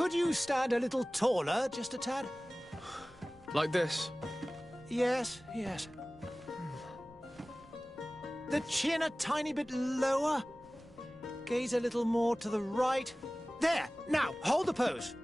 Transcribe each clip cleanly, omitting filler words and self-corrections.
Could you stand a little taller, just a tad? Like this? Yes, yes. The chin a tiny bit lower. Gaze a little more to the right. There! Now, hold the pose.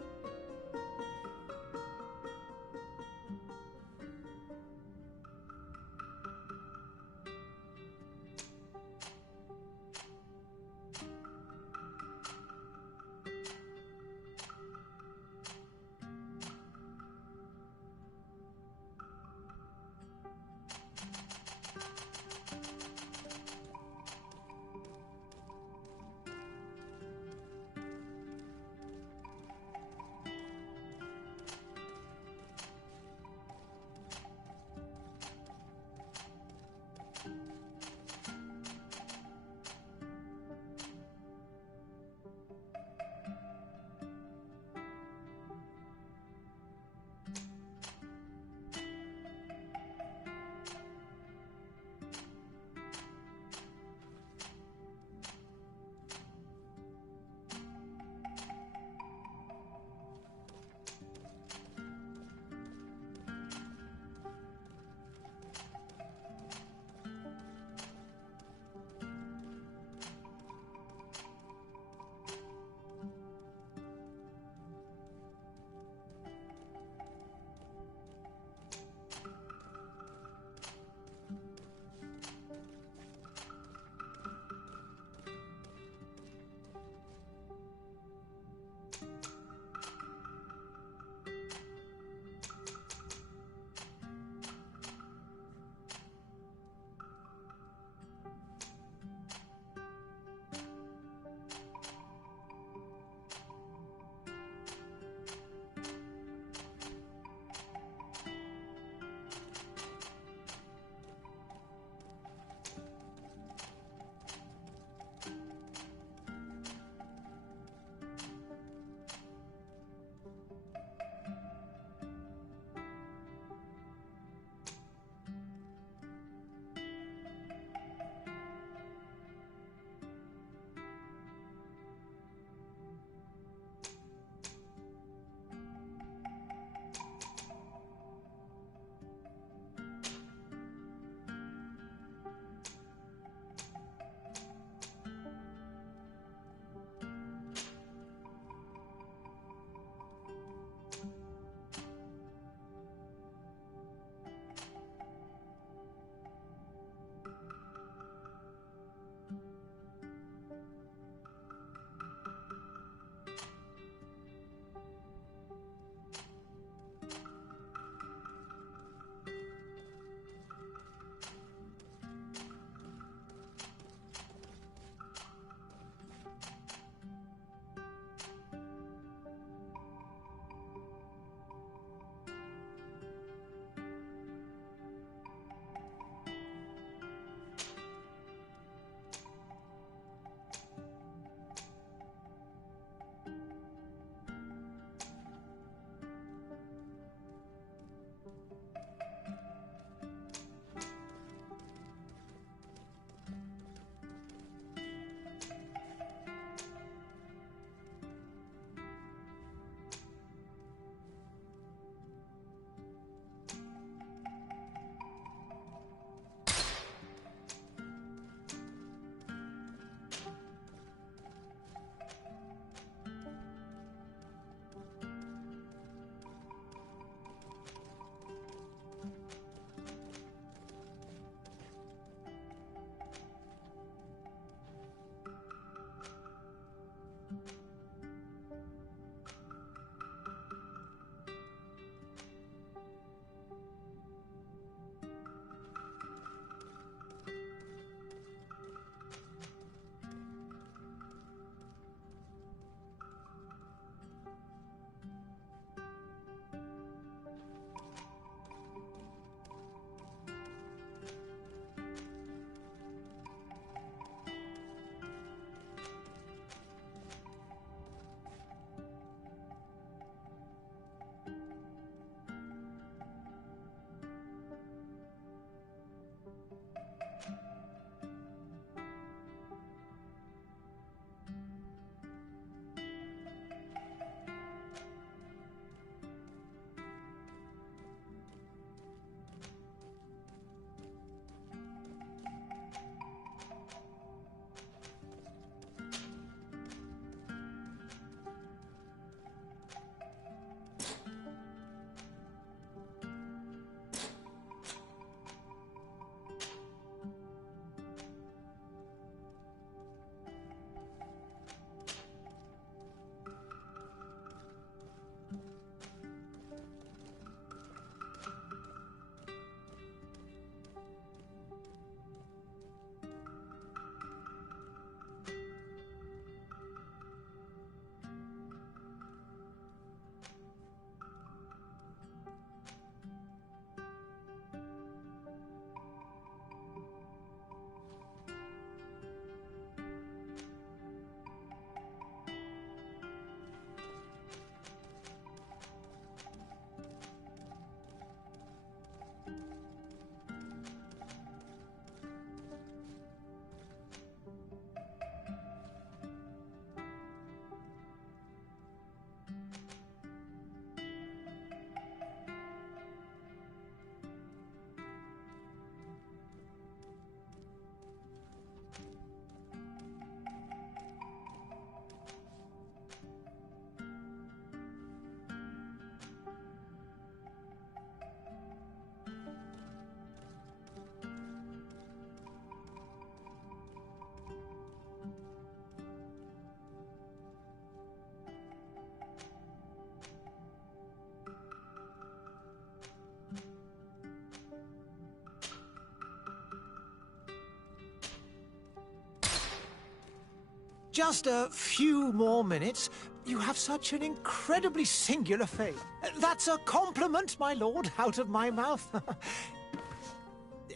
Just a few more minutes. You have such an incredibly singular face. That's a compliment, my lord, out of my mouth.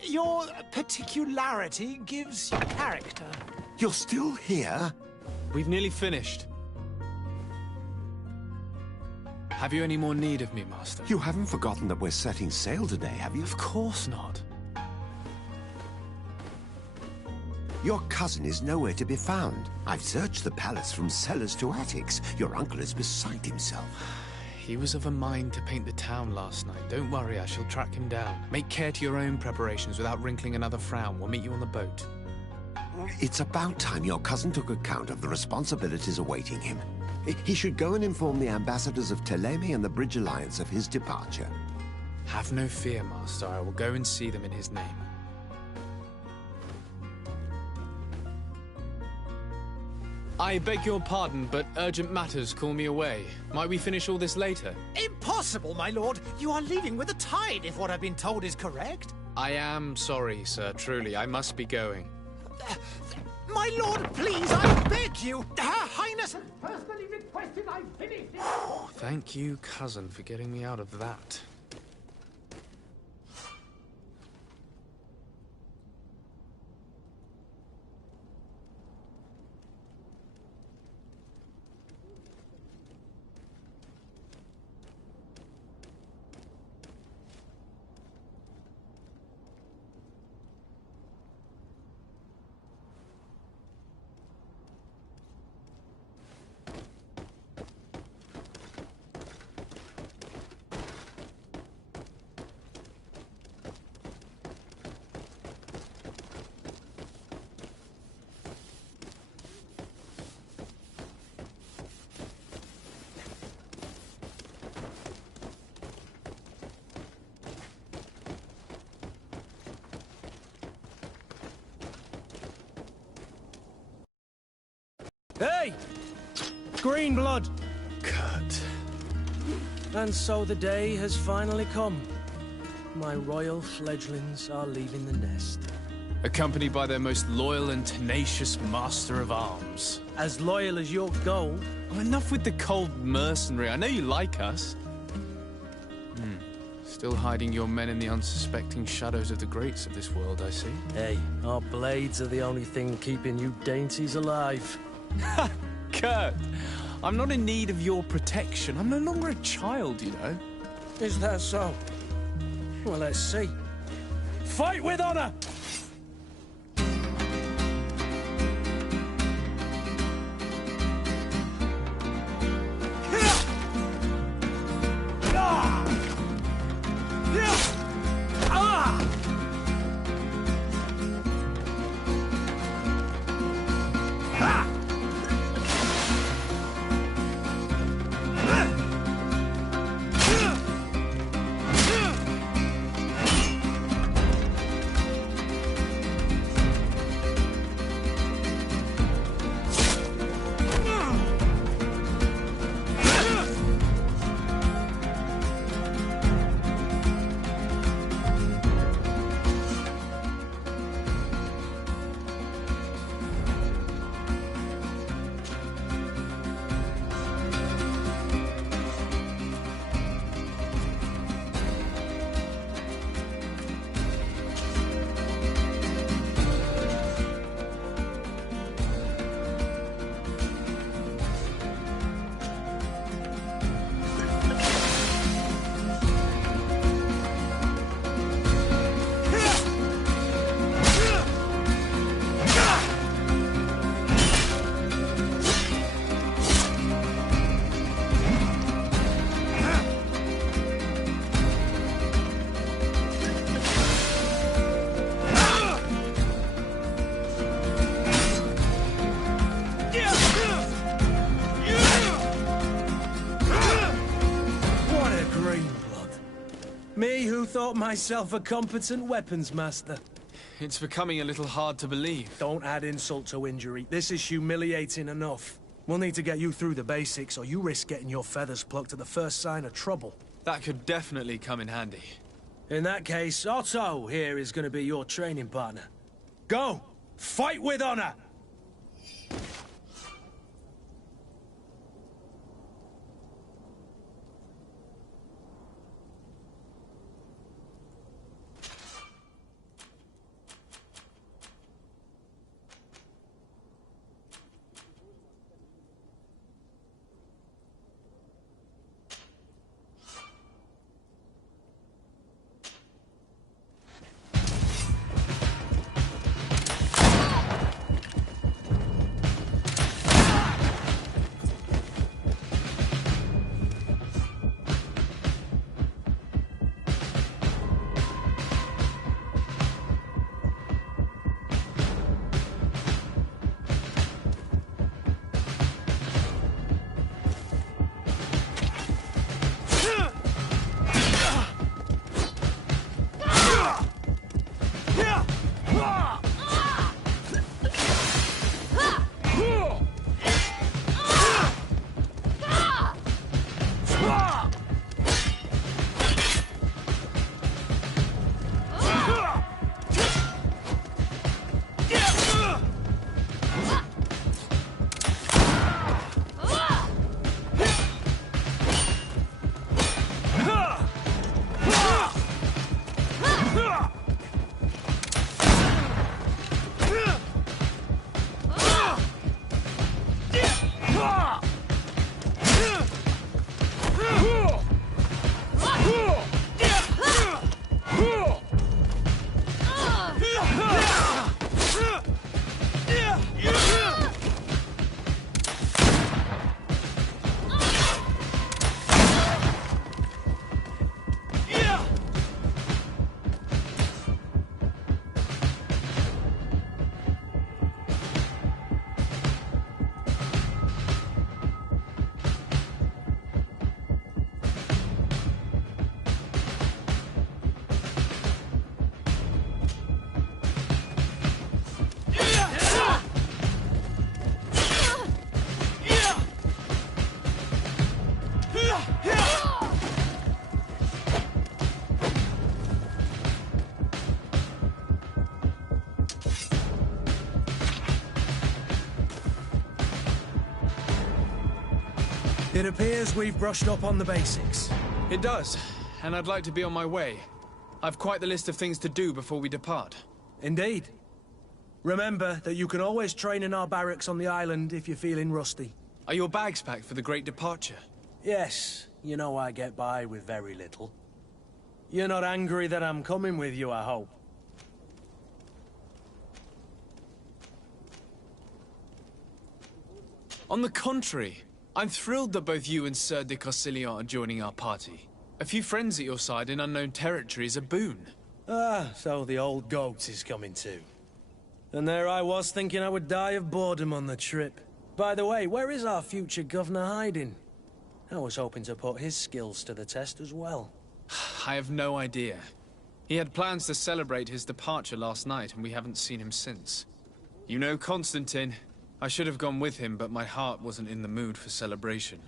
Your particularity gives you character. You're still here? We've nearly finished. Have you any more need of me, Master? You haven't forgotten that we're setting sail today, have you? Of course not. Your cousin is nowhere to be found. I've searched the palace from cellars to attics. Your uncle is beside himself. He was of a mind to paint the town last night. Don't worry, I shall track him down. Make care to your own preparations without wrinkling another frown. We'll meet you on the boat. It's about time your cousin took account of the responsibilities awaiting him. He should go and inform the ambassadors of Telemi and the Bridge Alliance of his departure. Have no fear, Master. I will go and see them in his name. I beg your pardon, but urgent matters call me away. Might we finish all this later? Impossible, my lord. You are leaving with the tide, if what I've been told is correct. I am sorry, sir. Truly, I must be going. My lord, please, I beg you. Her Highness has personally requested I finish it. Thank you, cousin, for getting me out of that. Hey! Green blood! Kurt. And so the day has finally come. My royal fledglings are leaving the nest. Accompanied by their most loyal and tenacious master of arms. As loyal as your gold. Oh, enough with the cold mercenary. I know you like us. Still hiding your men in the unsuspecting shadows of the greats of this world, I see. Hey, our blades are the only thing keeping you dainties alive. Ha! Kurt! I'm not in need of your protection. I'm no longer a child, you know. Is that so? Well, let's see. Fight with honor! Me who thought myself a competent weapons master. It's becoming a little hard to believe. Don't add insult to injury. This is humiliating enough. We'll need to get you through the basics, or you risk getting your feathers plucked at the first sign of trouble. That could definitely come in handy. In that case, Otto here is going to be your training partner. Go! Fight with honor! It appears we've brushed up on the basics. It does, and I'd like to be on my way. I've quite the list of things to do before we depart. Indeed. Remember that you can always train in our barracks on the island if you're feeling rusty. Are your bags packed for the great departure? Yes, you know I get by with very little. You're not angry that I'm coming with you, I hope. On the contrary, I'm thrilled that both you and Sir de Corsillon are joining our party. A few friends at your side in unknown territory is a boon. Ah, so the old goat is coming too. And there I was thinking I would die of boredom on the trip. By the way, where is our future governor hiding? I was hoping to put his skills to the test as well. I have no idea. He had plans to celebrate his departure last night, and we haven't seen him since. You know Constantine. I should have gone with him, but my heart wasn't in the mood for celebration.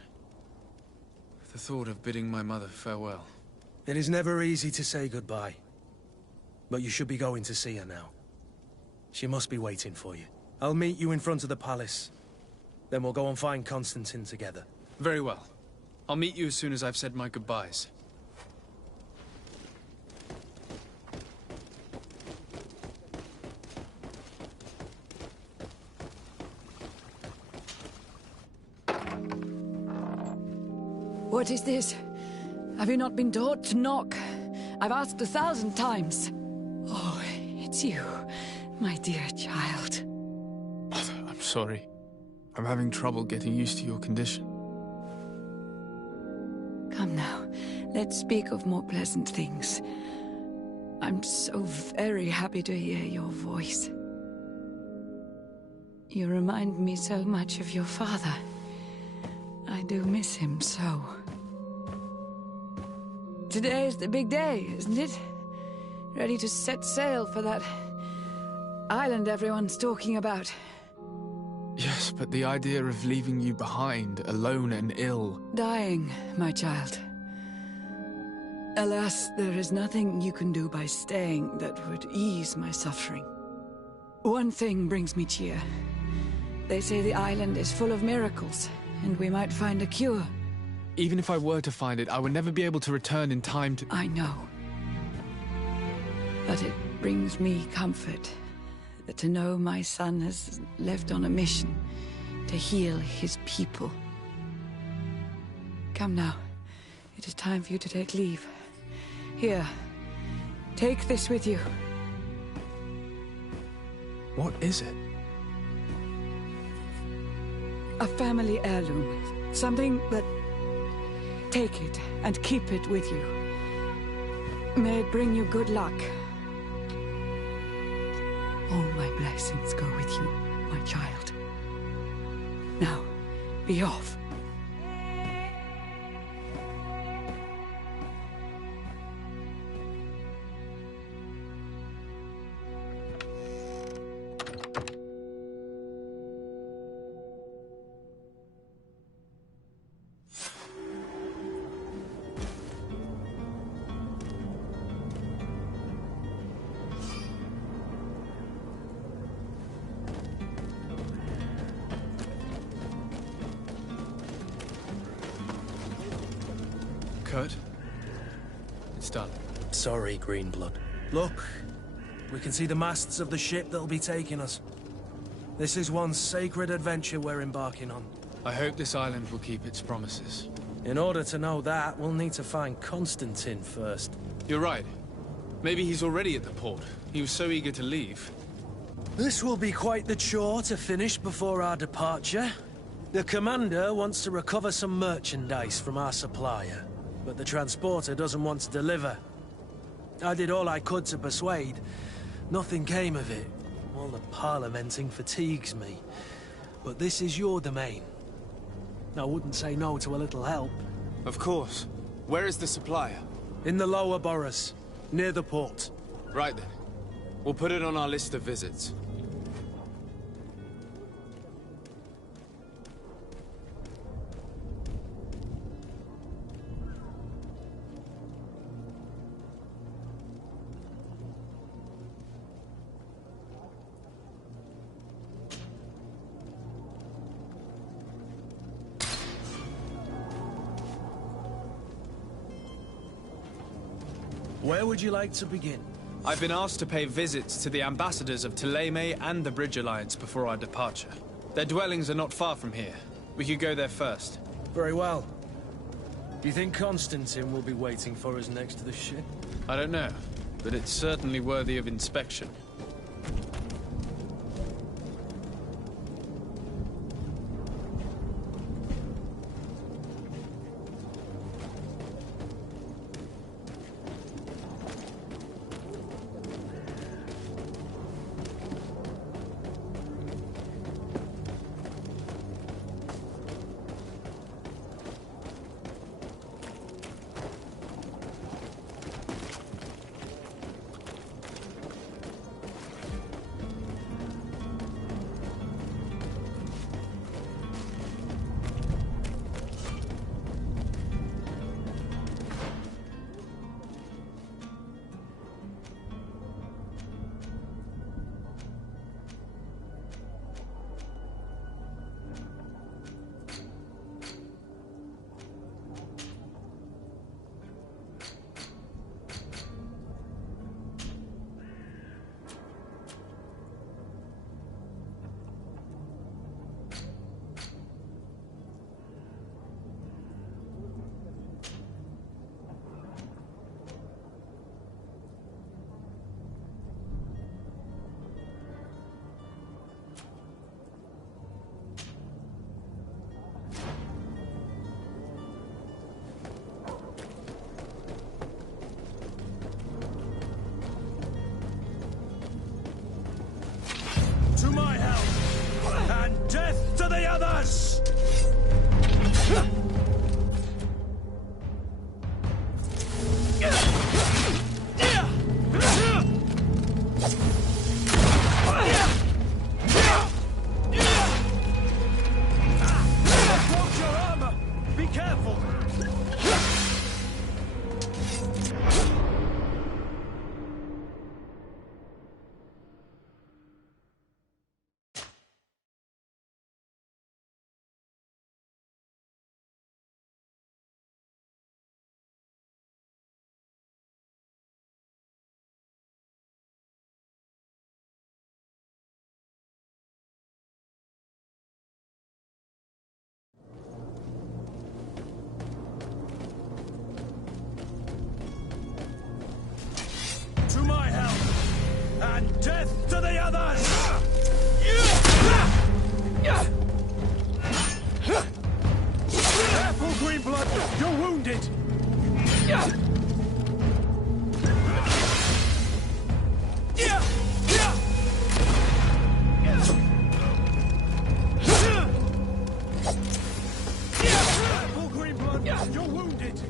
The thought of bidding my mother farewell. It is never easy to say goodbye. But you should be going to see her now. She must be waiting for you. I'll meet you in front of the palace. Then we'll go and find Constantine together. Very well. I'll meet you as soon as I've said my goodbyes. What is this? Have you not been taught to knock? I've asked 1,000 times. Oh, it's you, my dear child. Mother, I'm sorry. I'm having trouble getting used to your condition. Come now, let's speak of more pleasant things. I'm so very happy to hear your voice. You remind me so much of your father. I do miss him so. Today is the big day, isn't it? Ready to set sail for that island everyone's talking about. Yes, but the idea of leaving you behind, alone and ill... Dying, my child. Alas, there is nothing you can do by staying that would ease my suffering. One thing brings me cheer. They say the island is full of miracles, and we might find a cure. Even if I were to find it, I would never be able to return in time to... I know. But it brings me comfort to know my son has left on a mission to heal his people. Come now. It is time for you to take leave. Here, take this with you. What is it? A family heirloom. Something that... Take it and keep it with you. May it bring you good luck. All my blessings go with you, my child. Now, be off. Kurt. It's done. Sorry, Greenblood. Look, we can see the masts of the ship that'll be taking us. This is one sacred adventure we're embarking on. I hope this island will keep its promises. In order to know that, we'll need to find Constantine first. You're right. Maybe he's already at the port. He was so eager to leave. This will be quite the chore to finish before our departure. The commander wants to recover some merchandise from our supplier, but the transporter doesn't want to deliver. I did all I could to persuade. Nothing came of it. All the parliamenting fatigues me. But this is your domain. I wouldn't say no to a little help. Of course. Where is the supplier? In the lower boroughs, near the port. Right then. We'll put it on our list of visits. Where would you like to begin? I've been asked to pay visits to the ambassadors of Thélème and the Bridge Alliance before our departure. Their dwellings are not far from here. We could go there first. Very well. Do you think Constantine will be waiting for us next to the ship? I don't know, but it's certainly worthy of inspection. To my help, and death to the others! Approach your armor! Be careful! To my help, and death to the others! Careful, Greenblood! You're wounded! Careful, Greenblood! You're wounded!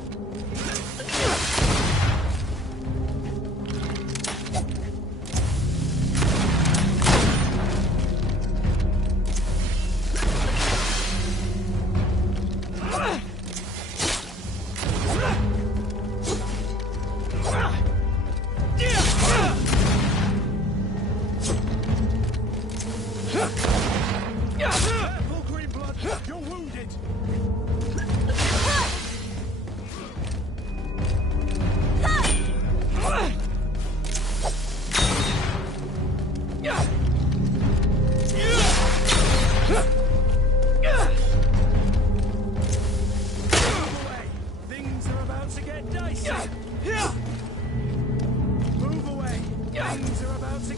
Things are about to...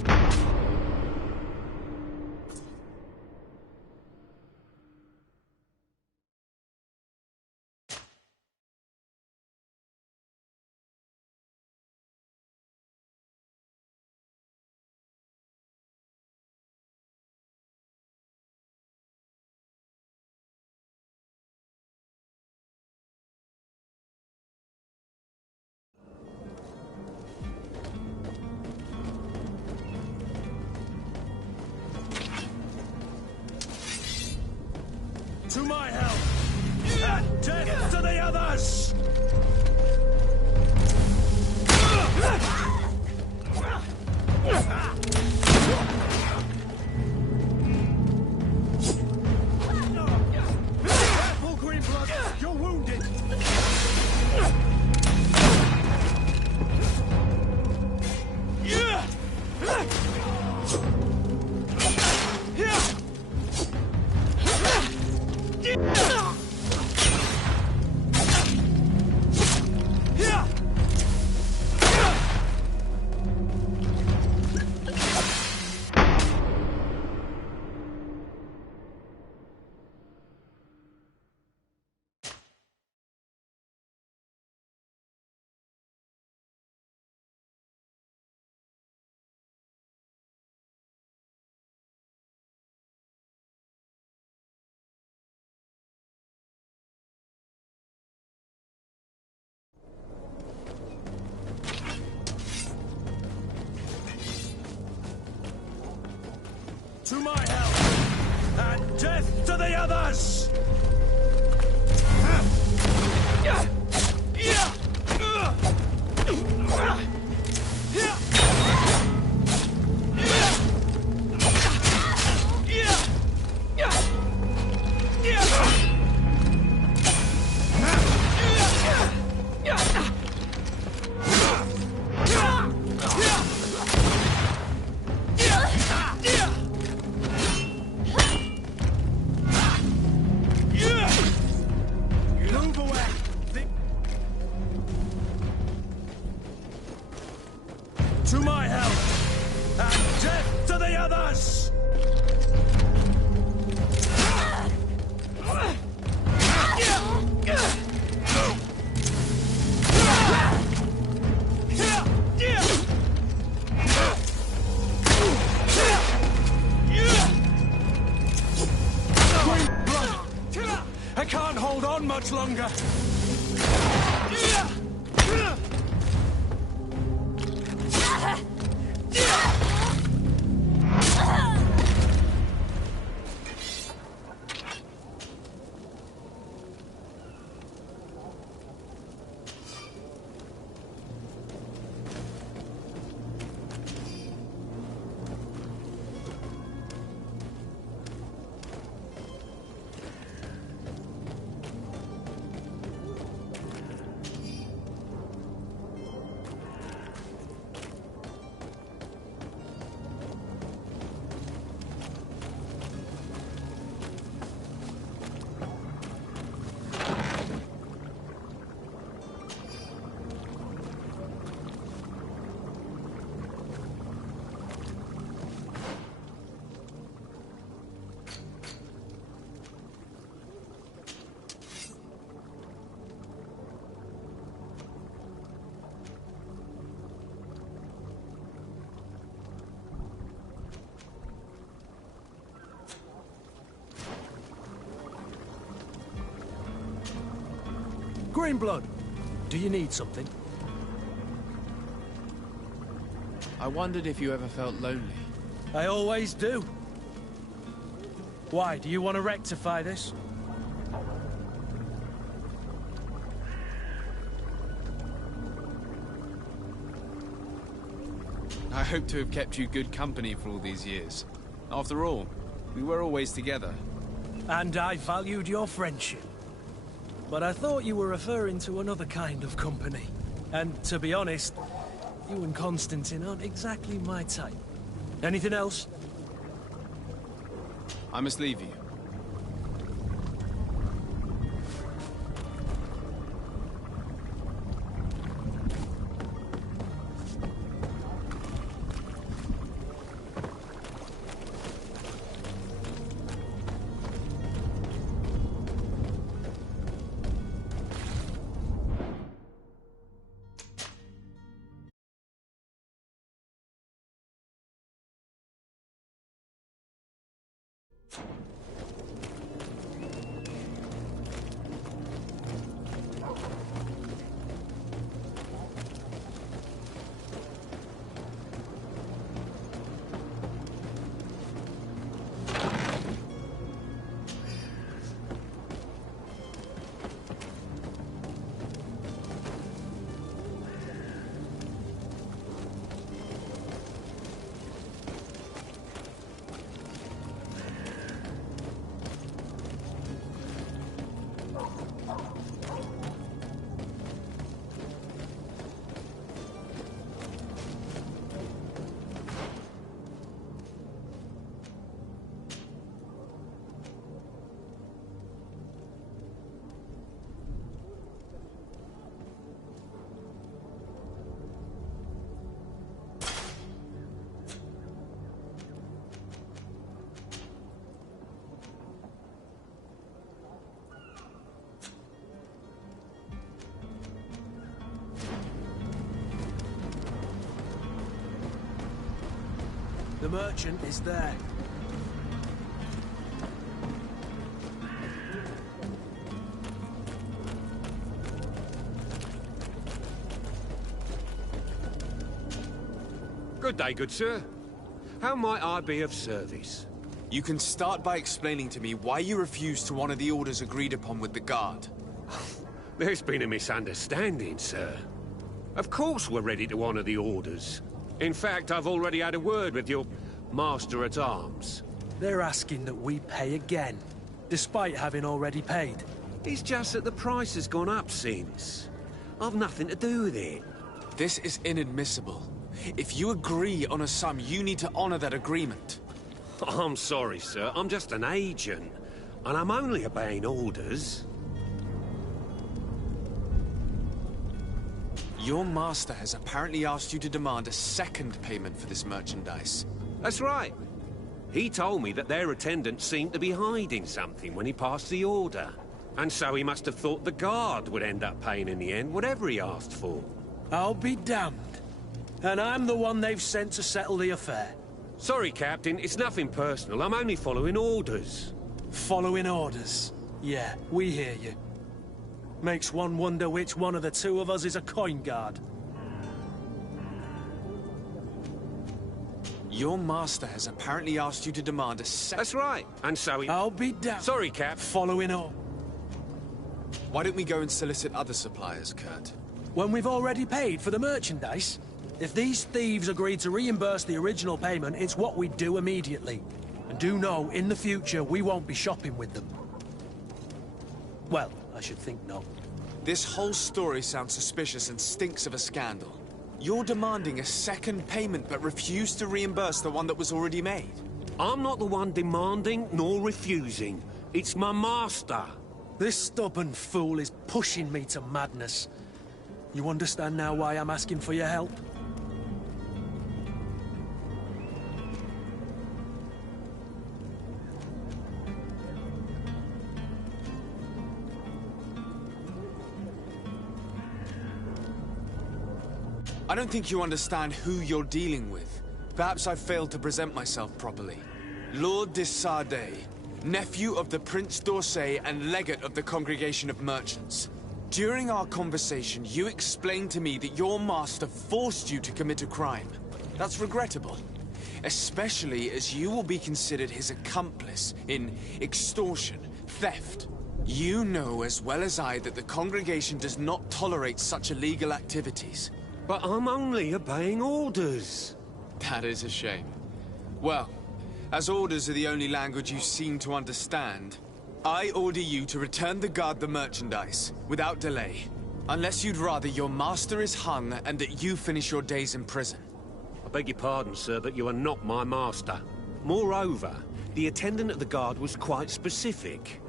To my help! And death to the others! Careful, Greenblood! You're wounded! To my help! And death to the others! To my help! And death to the others! I can't hold on much longer! Greenblood, do you need something? I wondered if you ever felt lonely. I always do. Why, do you want to rectify this? I hope to have kept you good company for all these years. After all, we were always together. And I valued your friendship. But I thought you were referring to another kind of company. And to be honest, you and Constantine aren't exactly my type. Anything else? I must leave you. The merchant is there. Good day, good sir. How might I be of service? You can start by explaining to me why you refused to honor the orders agreed upon with the guard. There's been a misunderstanding, sir. Of course we're ready to honor the orders. In fact, I've already had a word with your master-at-arms. They're asking that we pay again, despite having already paid. It's just that the price has gone up since. I've nothing to do with it. This is inadmissible. If you agree on a sum, you need to honor that agreement. I'm sorry, sir. I'm just an agent. And I'm only obeying orders. Your master has apparently asked you to demand a second payment for this merchandise. That's right. He told me that their attendant seemed to be hiding something when he passed the order. And so he must have thought the guard would end up paying in the end, whatever he asked for. I'll be damned. And I'm the one they've sent to settle the affair. Sorry, Captain. It's nothing personal. I'm only following orders. Following orders? Yeah, we hear you. Makes one wonder which one of the two of us is a coin guard. Your master has apparently asked you to demand a second... That's right. And so he... I'll be damned. Sorry, Cap. Following orders. Why don't we go and solicit other suppliers, Kurt? When we've already paid for the merchandise? If these thieves agree to reimburse the original payment, it's what we do immediately. And do know, in the future, we won't be shopping with them. Well, I should think not. This whole story sounds suspicious and stinks of a scandal. You're demanding a second payment but refuse to reimburse the one that was already made. I'm not the one demanding nor refusing. It's my master. This stubborn fool is pushing me to madness. You understand now why I'm asking for your help? I don't think you understand who you're dealing with. Perhaps I failed to present myself properly. Lord de Sardet, nephew of the Prince d'Orsay and legate of the Congregation of Merchants. During our conversation, you explained to me that your master forced you to commit a crime. That's regrettable, especially as you will be considered his accomplice in extortion, theft. You know as well as I that the Congregation does not tolerate such illegal activities. But I'm only obeying orders. That is a shame. Well, as orders are the only language you seem to understand, I order you to return the guard the merchandise, without delay. Unless you'd rather your master is hung and that you finish your days in prison. I beg your pardon, sir, but you are not my master. Moreover, the attendant at the guard was quite specific,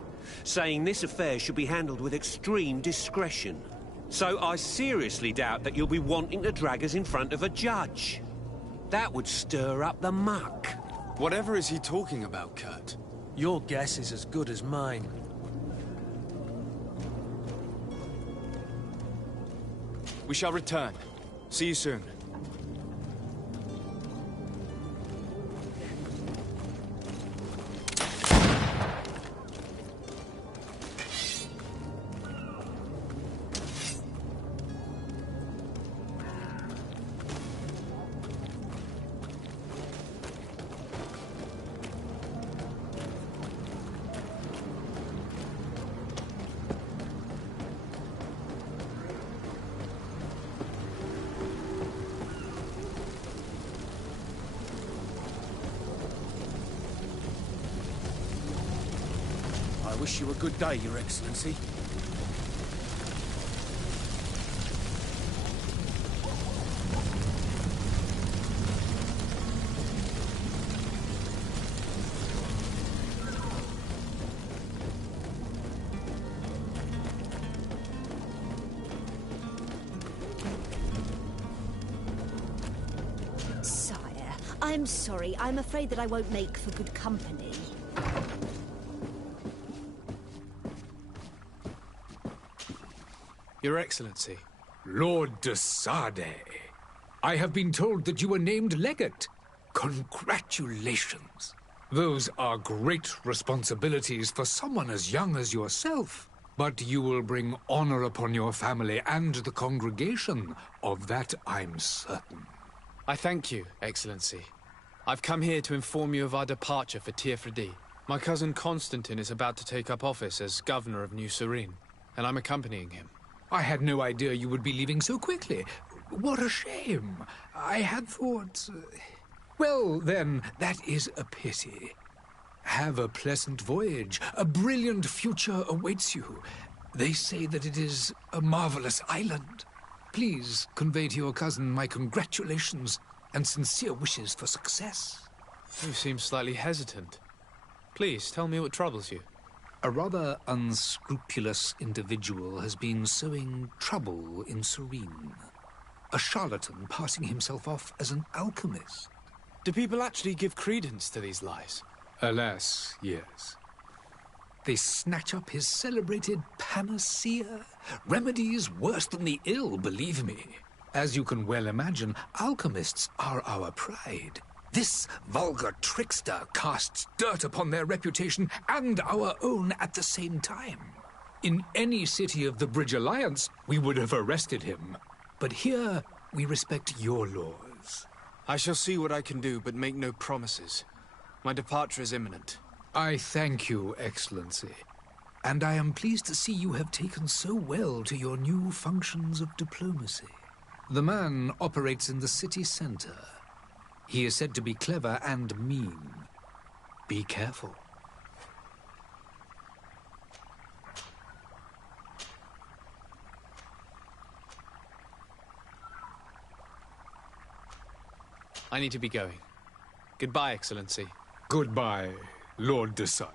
saying this affair should be handled with extreme discretion. So I seriously doubt that you'll be wanting to drag us in front of a judge. That would stir up the muck. Whatever is he talking about, Kurt? Your guess is as good as mine. We shall return. See you soon. I wish you a good day, Your Excellency. I'm sorry. I'm afraid that I won't make for good company. Your Excellency. Lord de Sade, I have been told that you were named legate. Congratulations. Those are great responsibilities for someone as young as yourself. But you will bring honor upon your family and the congregation. Of that I'm certain. I thank you, Excellency. I've come here to inform you of our departure for Tirfredi. My cousin Constantine is about to take up office as governor of New Serene, and I'm accompanying him. I had no idea you would be leaving so quickly. What a shame. I had thought... Well, then, that is a pity. Have a pleasant voyage. A brilliant future awaits you. They say that it is a marvelous island. Please convey to your cousin my congratulations and sincere wishes for success. You seem slightly hesitant. Please, tell me what troubles you. A rather unscrupulous individual has been sowing trouble in Serene. A charlatan passing himself off as an alchemist. Do people actually give credence to these lies? Alas, yes. They snatch up his celebrated panacea. Remedies worse than the ill, believe me. As you can well imagine, alchemists are our pride. This vulgar trickster casts dirt upon their reputation and our own at the same time. In any city of the Bridge Alliance, we would have arrested him. But here, we respect your laws. I shall see what I can do, but make no promises. My departure is imminent. I thank you, Excellency. And I am pleased to see you have taken so well to your new functions of diplomacy. The man operates in the city center. He is said to be clever and mean. Be careful. I need to be going. Goodbye, Excellency. Goodbye, Lord de Sade.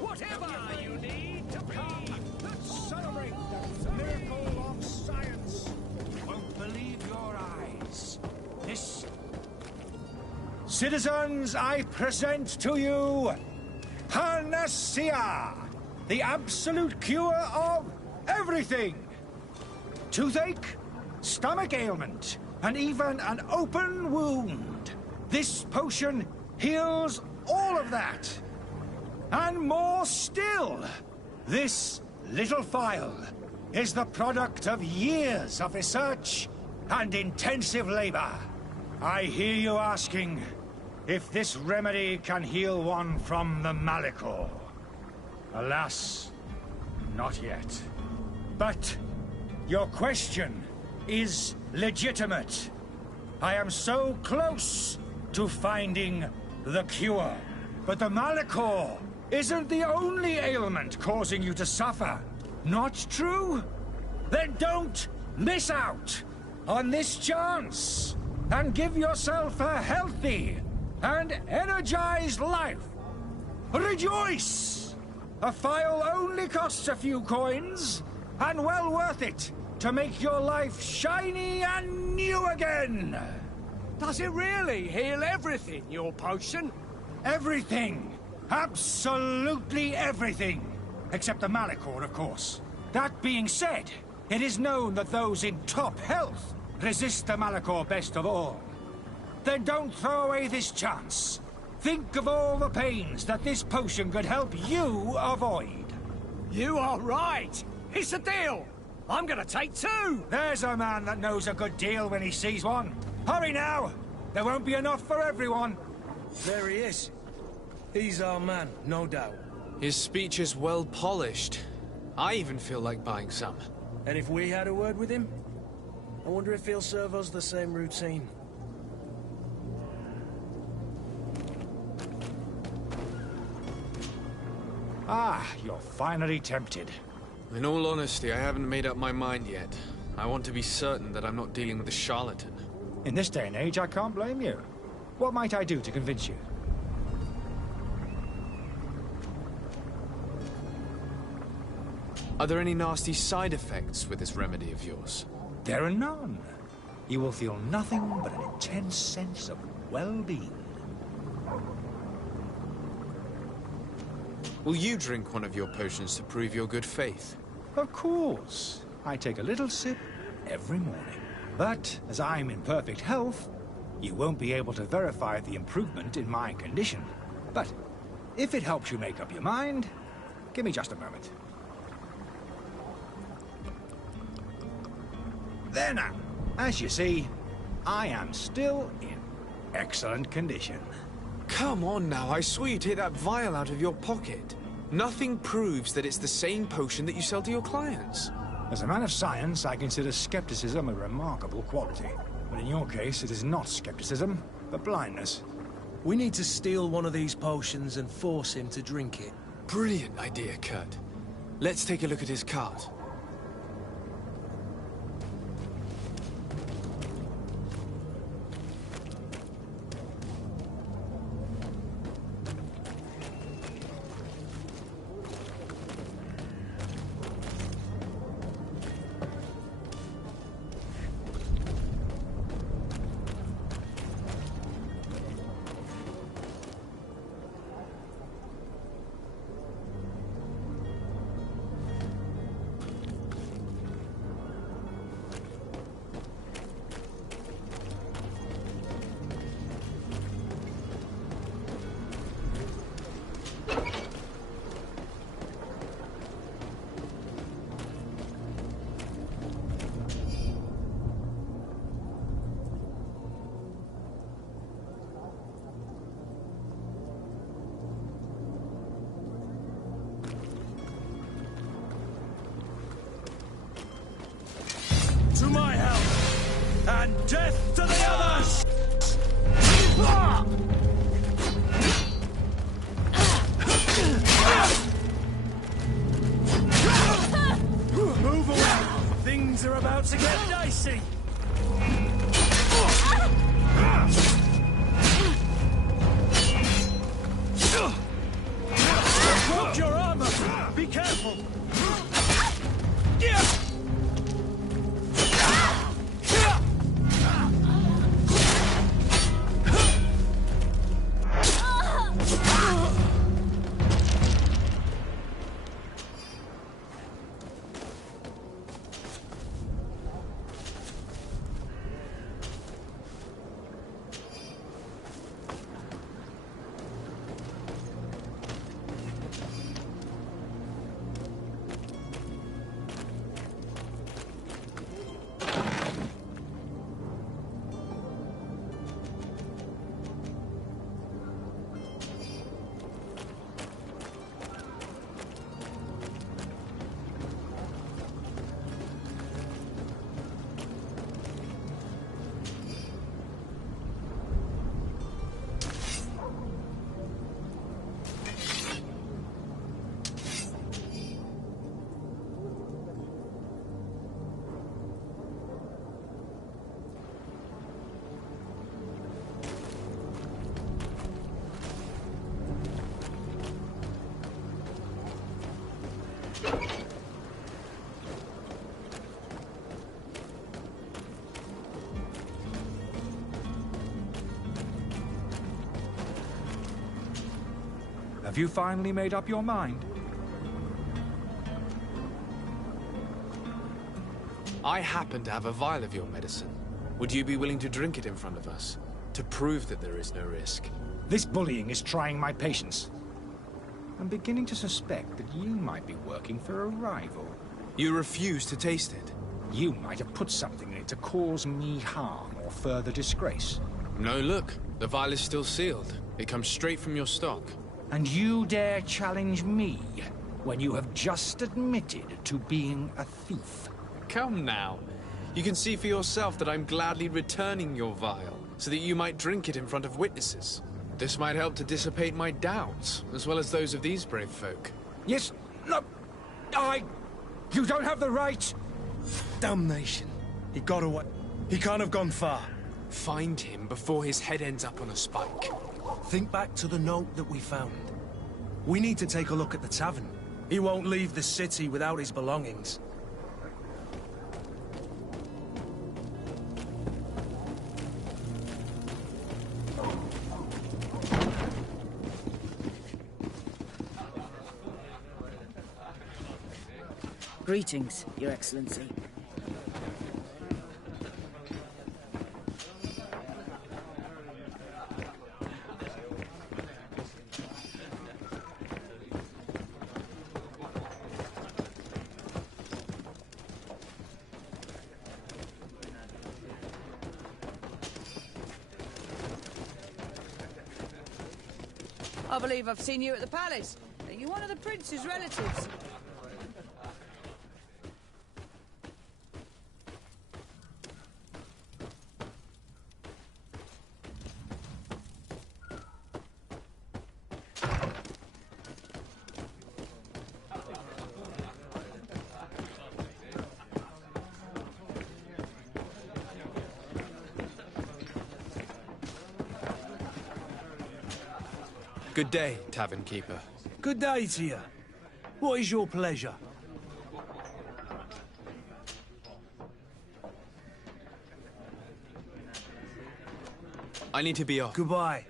Whatever you need to be. Let's celebrate the miracle of science. You won't believe your eyes. This... Citizens, I present to you Panacea, the absolute cure of everything. Toothache, stomach ailment, and even an open wound. This potion heals all of that. And more still, this little phial is the product of years of research and intensive labor. I hear you asking if this remedy can heal one from the Malichor. Alas, not yet. But your question is legitimate. I am so close to finding the cure. But the Malichor isn't the only ailment causing you to suffer. Not true? Then don't miss out on this chance and give yourself a healthy and energized life. Rejoice! A phial only costs a few coins, and well worth it to make your life shiny and new again. Does it really heal everything, your potion? Everything. Absolutely everything. except the Malachor, of course. That being said, it is known that those in top health resist the Malachor best of all. Then don't throw away this chance. Think of all the pains that this potion could help you avoid. You are right. It's a deal. I'm gonna take 2. There's a man that knows a good deal when he sees one. Hurry now! There won't be enough for everyone. There he is. He's our man, no doubt. His speech is well polished. I even feel like buying some. And if we had a word with him? I wonder if he'll serve us the same routine. Ah, you're finally tempted. In all honesty, I haven't made up my mind yet. I want to be certain that I'm not dealing with a charlatan. In this day and age, I can't blame you. What might I do to convince you? Are there any nasty side effects with this remedy of yours? There are none. You will feel nothing but an intense sense of well-being. Will you drink one of your potions to prove your good faith? Of course. I take a little sip every morning. But as I'm in perfect health, you won't be able to verify the improvement in my condition. But if it helps you make up your mind, give me just a moment. There now. As you see, I am still in excellent condition. Come on now, I swear you take that vial out of your pocket. Nothing proves that it's the same potion that you sell to your clients. As a man of science, I consider skepticism a remarkable quality. But in your case, it is not skepticism, but blindness. We need to steal one of these potions and force him to drink it. Brilliant idea, Kurt. Let's take a look at his cart. To my health, and death to the others! Move away! Things are about to get dicey! Broke your armor! Be careful! Have you finally made up your mind? I happen to have a vial of your medicine. Would you be willing to drink it in front of us? To prove that there is no risk? This bullying is trying my patience. I'm beginning to suspect that you might be working for a rival. You refuse to taste it? You might have put something in it to cause me harm or further disgrace. No, look. The vial is still sealed. It comes straight from your stock. And you dare challenge me when you have just admitted to being a thief? Come now. You can see for yourself that I'm gladly returning your vial, so that you might drink it in front of witnesses. This might help to dissipate my doubts, as well as those of these brave folk. Yes, no, You don't have the right! Damnation. He got away. He can't have gone far. Find him before his head ends up on a spike. Think back to the note that we found. We need to take a look at the tavern. He won't leave the city without his belongings. Greetings, Your Excellency. I believe I've seen you at the palace. Are you one of the prince's relatives? Good day, tavern keeper. Good day to you. What is your pleasure? I need to be off. Goodbye.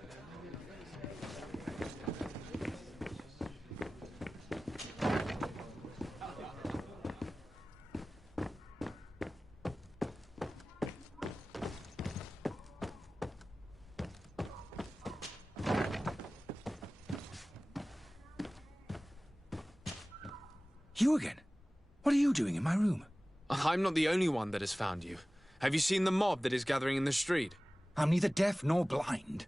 You again? What are you doing in my room? I'm not the only one that has found you. Have you seen the mob that is gathering in the street? I'm neither deaf nor blind.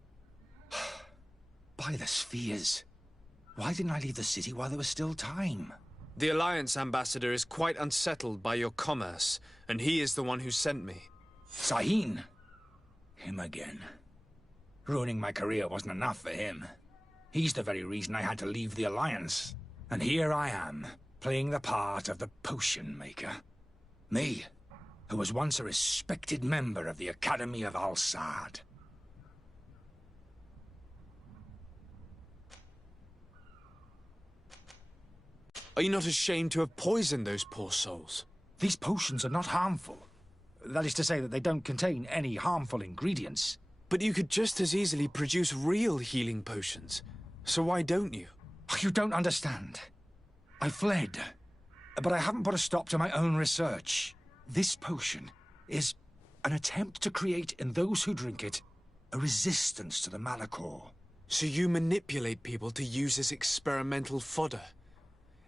By the spheres. Why didn't I leave the city while there was still time? The Alliance ambassador is quite unsettled by your commerce, and he is the one who sent me. Sahin? Him again. Ruining my career wasn't enough for him. He's the very reason I had to leave the Alliance. And here I am, playing the part of the potion maker. Me, who was once a respected member of the Academy of Al-Sad. Are you not ashamed to have poisoned those poor souls? These potions are not harmful. That is to say that they don't contain any harmful ingredients. But you could just as easily produce real healing potions. So why don't you? You don't understand. I fled, but I haven't put a stop to my own research. This potion is an attempt to create in those who drink it a resistance to the Malachor. So you manipulate people to use as experimental fodder?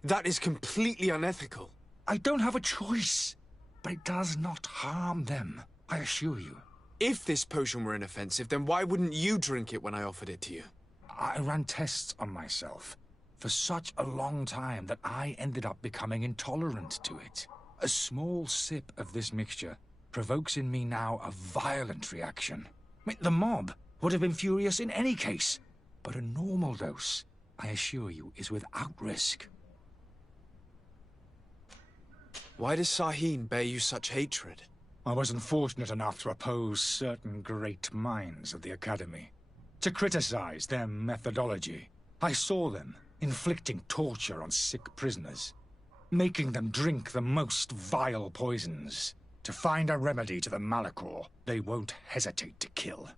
That is completely unethical. I don't have a choice, but it does not harm them, I assure you. If this potion were inoffensive, then why wouldn't you drink it when I offered it to you? I ran tests on myself for such a long time that I ended up becoming intolerant to it. A small sip of this mixture provokes in me now a violent reaction. The mob would have been furious in any case, but a normal dose, I assure you, is without risk. Why does Sahin bear you such hatred? I wasn't fortunate enough to oppose certain great minds of the Academy, to criticize their methodology. I saw them inflicting torture on sick prisoners, making them drink the most vile poisons. To find a remedy to the Malachor, they won't hesitate to kill.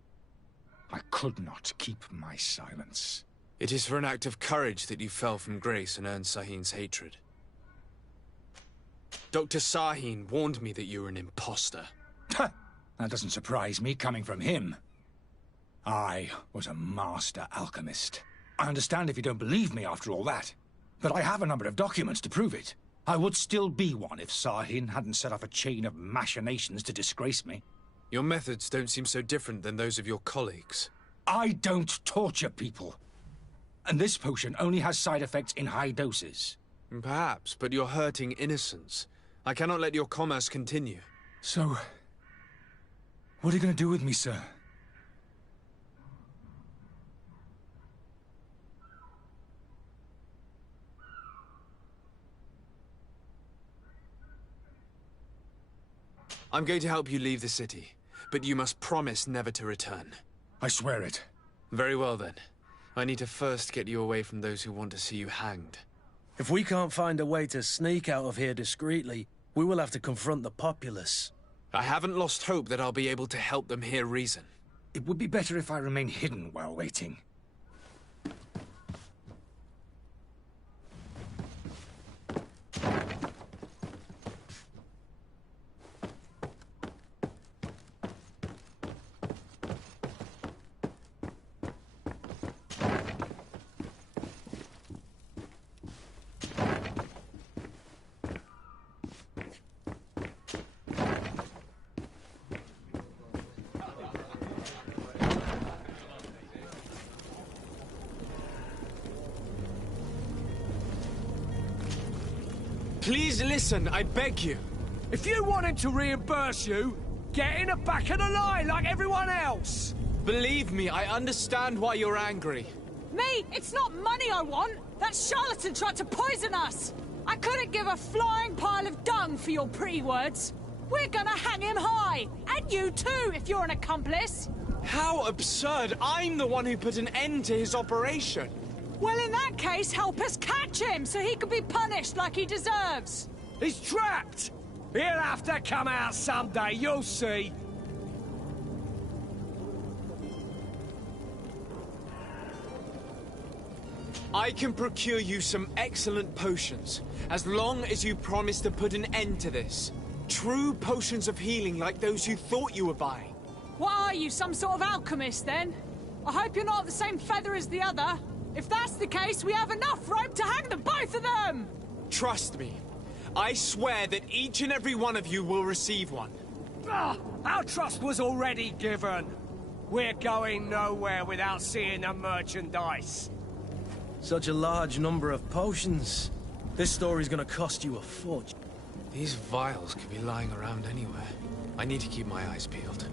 I could not keep my silence. It is for an act of courage that you fell from grace and earned Sahin's hatred. Dr. Sahin warned me that you were an imposter. That doesn't surprise me, coming from him. I was a master alchemist. I understand if you don't believe me after all that, but I have a number of documents to prove it. I would still be one if Sahin hadn't set off a chain of machinations to disgrace me. Your methods don't seem so different than those of your colleagues. I don't torture people. And this potion only has side effects in high doses. Perhaps, but you're hurting innocents. I cannot let your commerce continue. So, what are you going to do with me, sir? I'm going to help you leave the city, but you must promise never to return. I swear it. Very well, then. I need to first get you away from those who want to see you hanged. If we can't find a way to sneak out of here discreetly, we will have to confront the populace. I haven't lost hope that I'll be able to help them hear reason. It would be better if I remain hidden while waiting. Please listen, I beg you. If you want him to reimburse you, get in the back of the line like everyone else. Believe me, I understand why you're angry. Me? It's not money I want. That charlatan tried to poison us. I couldn't give a flying pile of dung for your pretty words. We're gonna hang him high. And you too, if you're an accomplice. How absurd! I'm the one who put an end to his operation. Well, in that case, help us catch him so he can be punished like he deserves. He's trapped. He'll have to come out someday, you'll see. I can procure you some excellent potions, as long as you promise to put an end to this. True potions of healing like those you thought you were buying. What are you, some sort of alchemist, then? I hope you're not the same feather as the other. If that's the case, we have enough rope to hang the both of them! Trust me. I swear that each and every one of you will receive one. Our trust was already given. We're going nowhere without seeing the merchandise. Such a large number of potions. This story's gonna cost you a fortune. These vials could be lying around anywhere. I need to keep my eyes peeled.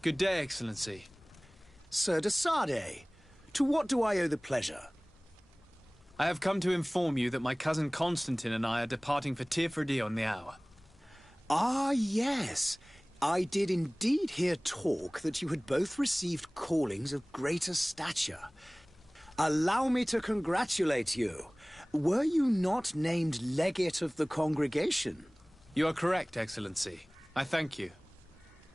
Good day, Excellency. Sir de Sardet, to what do I owe the pleasure? I have come to inform you that my cousin Constantine and I are departing for Tirfredi on the hour. Ah, yes. I did indeed hear talk that you had both received callings of greater stature. Allow me to congratulate you. Were you not named legate of the congregation? You are correct, Excellency. I thank you.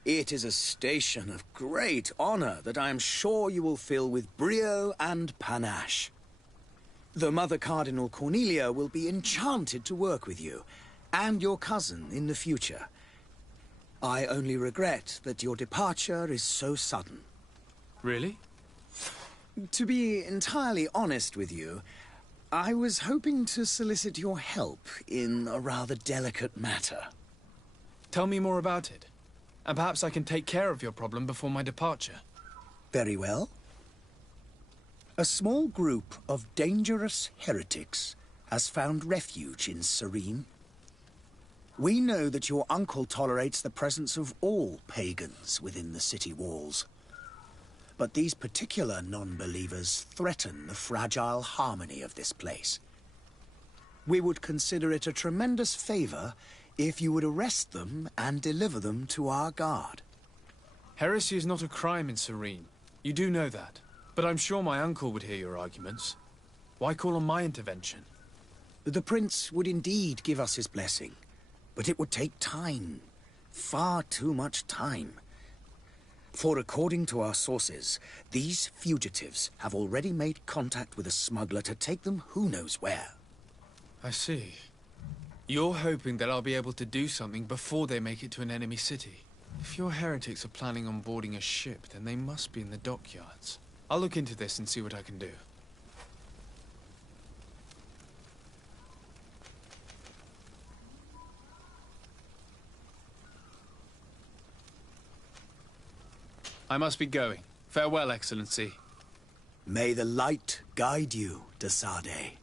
It is a station of great honor that I am sure you will fill with brio and panache. The Mother Cardinal Cornelia will be enchanted to work with you, and your cousin in the future. I only regret that your departure is so sudden. Really? To be entirely honest with you, I was hoping to solicit your help in a rather delicate matter. Tell me more about it, and perhaps I can take care of your problem before my departure. Very well. A small group of dangerous heretics has found refuge in Serene. We know that your uncle tolerates the presence of all pagans within the city walls. But these particular non-believers threaten the fragile harmony of this place. We would consider it a tremendous favor if you would arrest them and deliver them to our guard. Heresy is not a crime in Serene. You do know that. But I'm sure my uncle would hear your arguments. Why call on my intervention? The Prince would indeed give us his blessing, but it would take time. Far too much time. For according to our sources, these fugitives have already made contact with a smuggler to take them who knows where. I see. You're hoping that I'll be able to do something before they make it to an enemy city. If your heretics are planning on boarding a ship, then they must be in the dockyards. I'll look into this and see what I can do. I must be going. Farewell, Excellency. May the light guide you, de Sardet.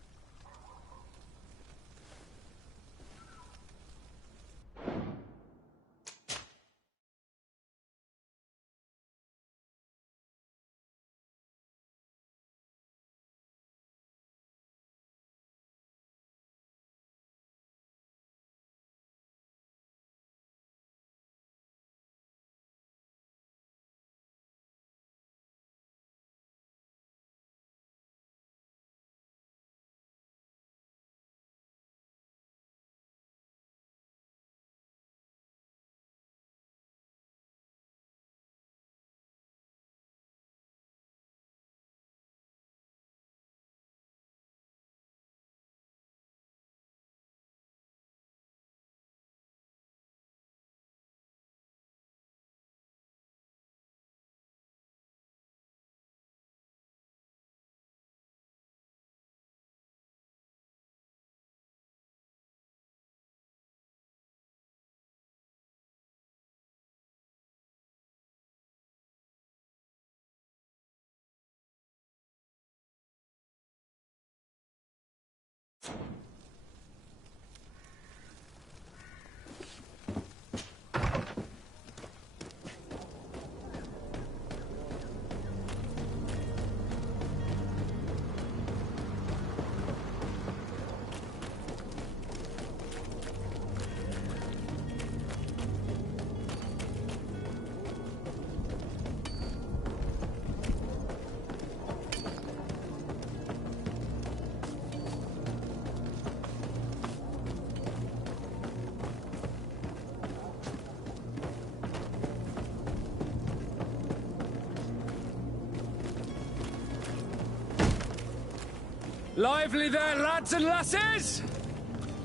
Lively there, lads and lasses!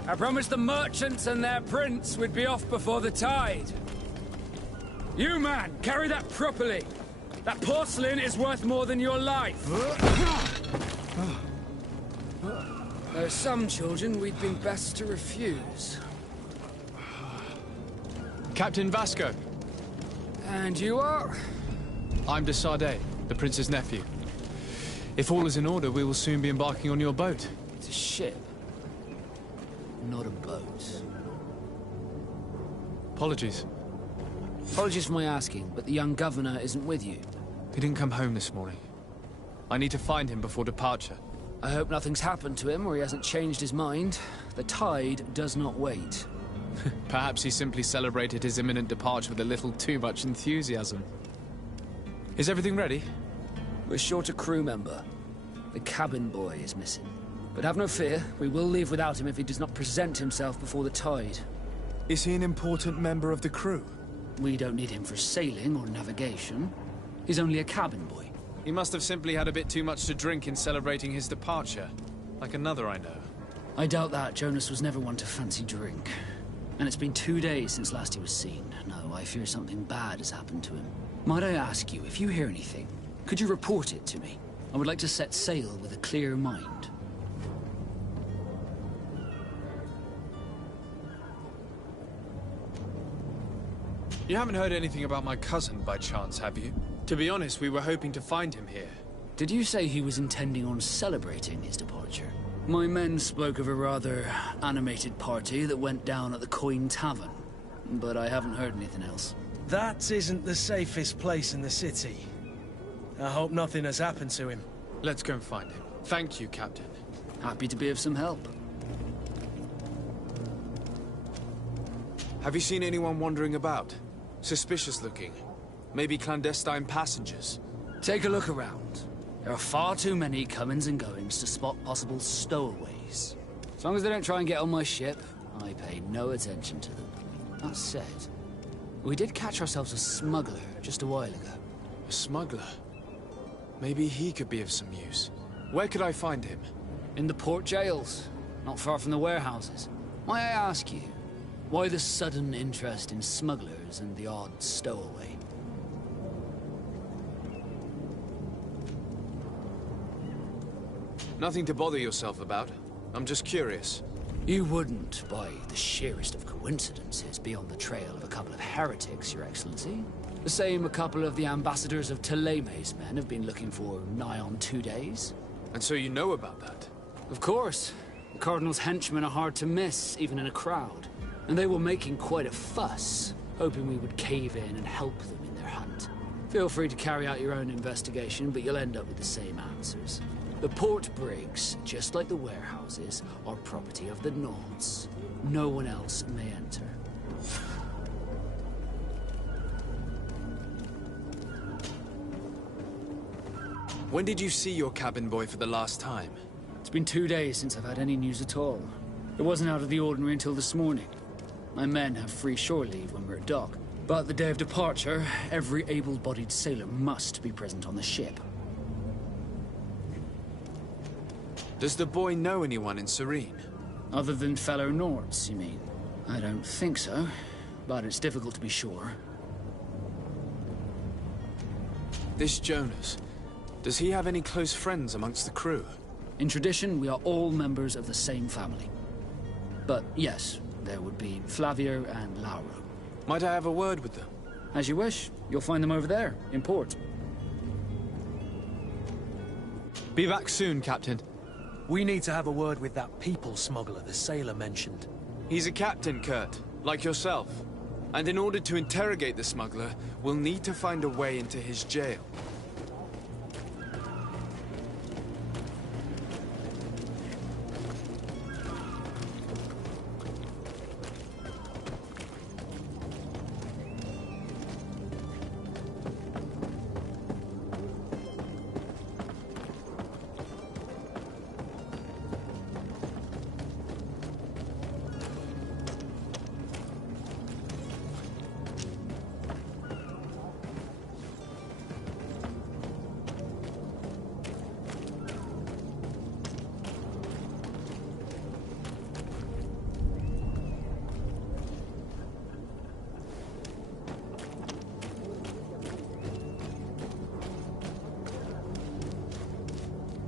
I promised the merchants and their prince we'd be off before the tide. You, man, carry that properly. That porcelain is worth more than your life. There are some children we'd been best to refuse. Captain Vasco. And you are? I'm de Sardet, the prince's nephew. If all is in order, we will soon be embarking on your boat. It's a ship, not a boat. Apologies. Apologies for my asking, but the young governor isn't with you. He didn't come home this morning. I need to find him before departure. I hope nothing's happened to him or he hasn't changed his mind. The tide does not wait. Perhaps he simply celebrated his imminent departure with a little too much enthusiasm. Is everything ready? We're short a crew member. The cabin boy is missing. But have no fear, we will leave without him if he does not present himself before the tide. Is he an important member of the crew? We don't need him for sailing or navigation. He's only a cabin boy. He must have simply had a bit too much to drink in celebrating his departure. Like another I know. I doubt that. Jonas was never one to fancy drink. And it's been 2 days since last he was seen. No, I fear something bad has happened to him. Might I ask you, if you hear anything, could you report it to me? I would like to set sail with a clear mind. You haven't heard anything about my cousin by chance, have you? To be honest, we were hoping to find him here. Did you say he was intending on celebrating his departure? My men spoke of a rather animated party that went down at the Coin Tavern, but I haven't heard anything else. That isn't the safest place in the city. I hope nothing has happened to him. Let's go and find him. Thank you, Captain. Happy to be of some help. Have you seen anyone wandering about? Suspicious looking. Maybe clandestine passengers. Take a look around. There are far too many comings and goings to spot possible stowaways. As long as they don't try and get on my ship, I pay no attention to them. That said, we did catch ourselves a smuggler just a while ago. A smuggler? Maybe he could be of some use. Where could I find him? In the port jails, not far from the warehouses. May I ask you, why the sudden interest in smugglers and the odd stowaway? Nothing to bother yourself about. I'm just curious. You wouldn't, by the sheerest of coincidences, be on the trail of a couple of heretics, Your Excellency. The same a couple of the ambassadors of Teleme's men have been looking for nigh on 2 days. And so you know about that? Of course. The Cardinal's henchmen are hard to miss, even in a crowd. And they were making quite a fuss, hoping we would cave in and help them in their hunt. Feel free to carry out your own investigation, but you'll end up with the same answers. The port brigs, just like the warehouses, are property of the Nords. No one else may enter. When did you see your cabin boy for the last time? It's been 2 days since I've had any news at all. It wasn't out of the ordinary until this morning. My men have free shore leave when we're at dock. But the day of departure, every able-bodied sailor must be present on the ship. Does the boy know anyone in Serene? Other than fellow Nords, you mean? I don't think so, but it's difficult to be sure. This Jonas, does he have any close friends amongst the crew? In tradition, we are all members of the same family. But yes, there would be Flavio and Lauro. Might I have a word with them? As you wish. You'll find them over there, in port. Be back soon, Captain. We need to have a word with that people smuggler the sailor mentioned. He's a captain, Kurt, like yourself. And in order to interrogate the smuggler, we'll need to find a way into his jail.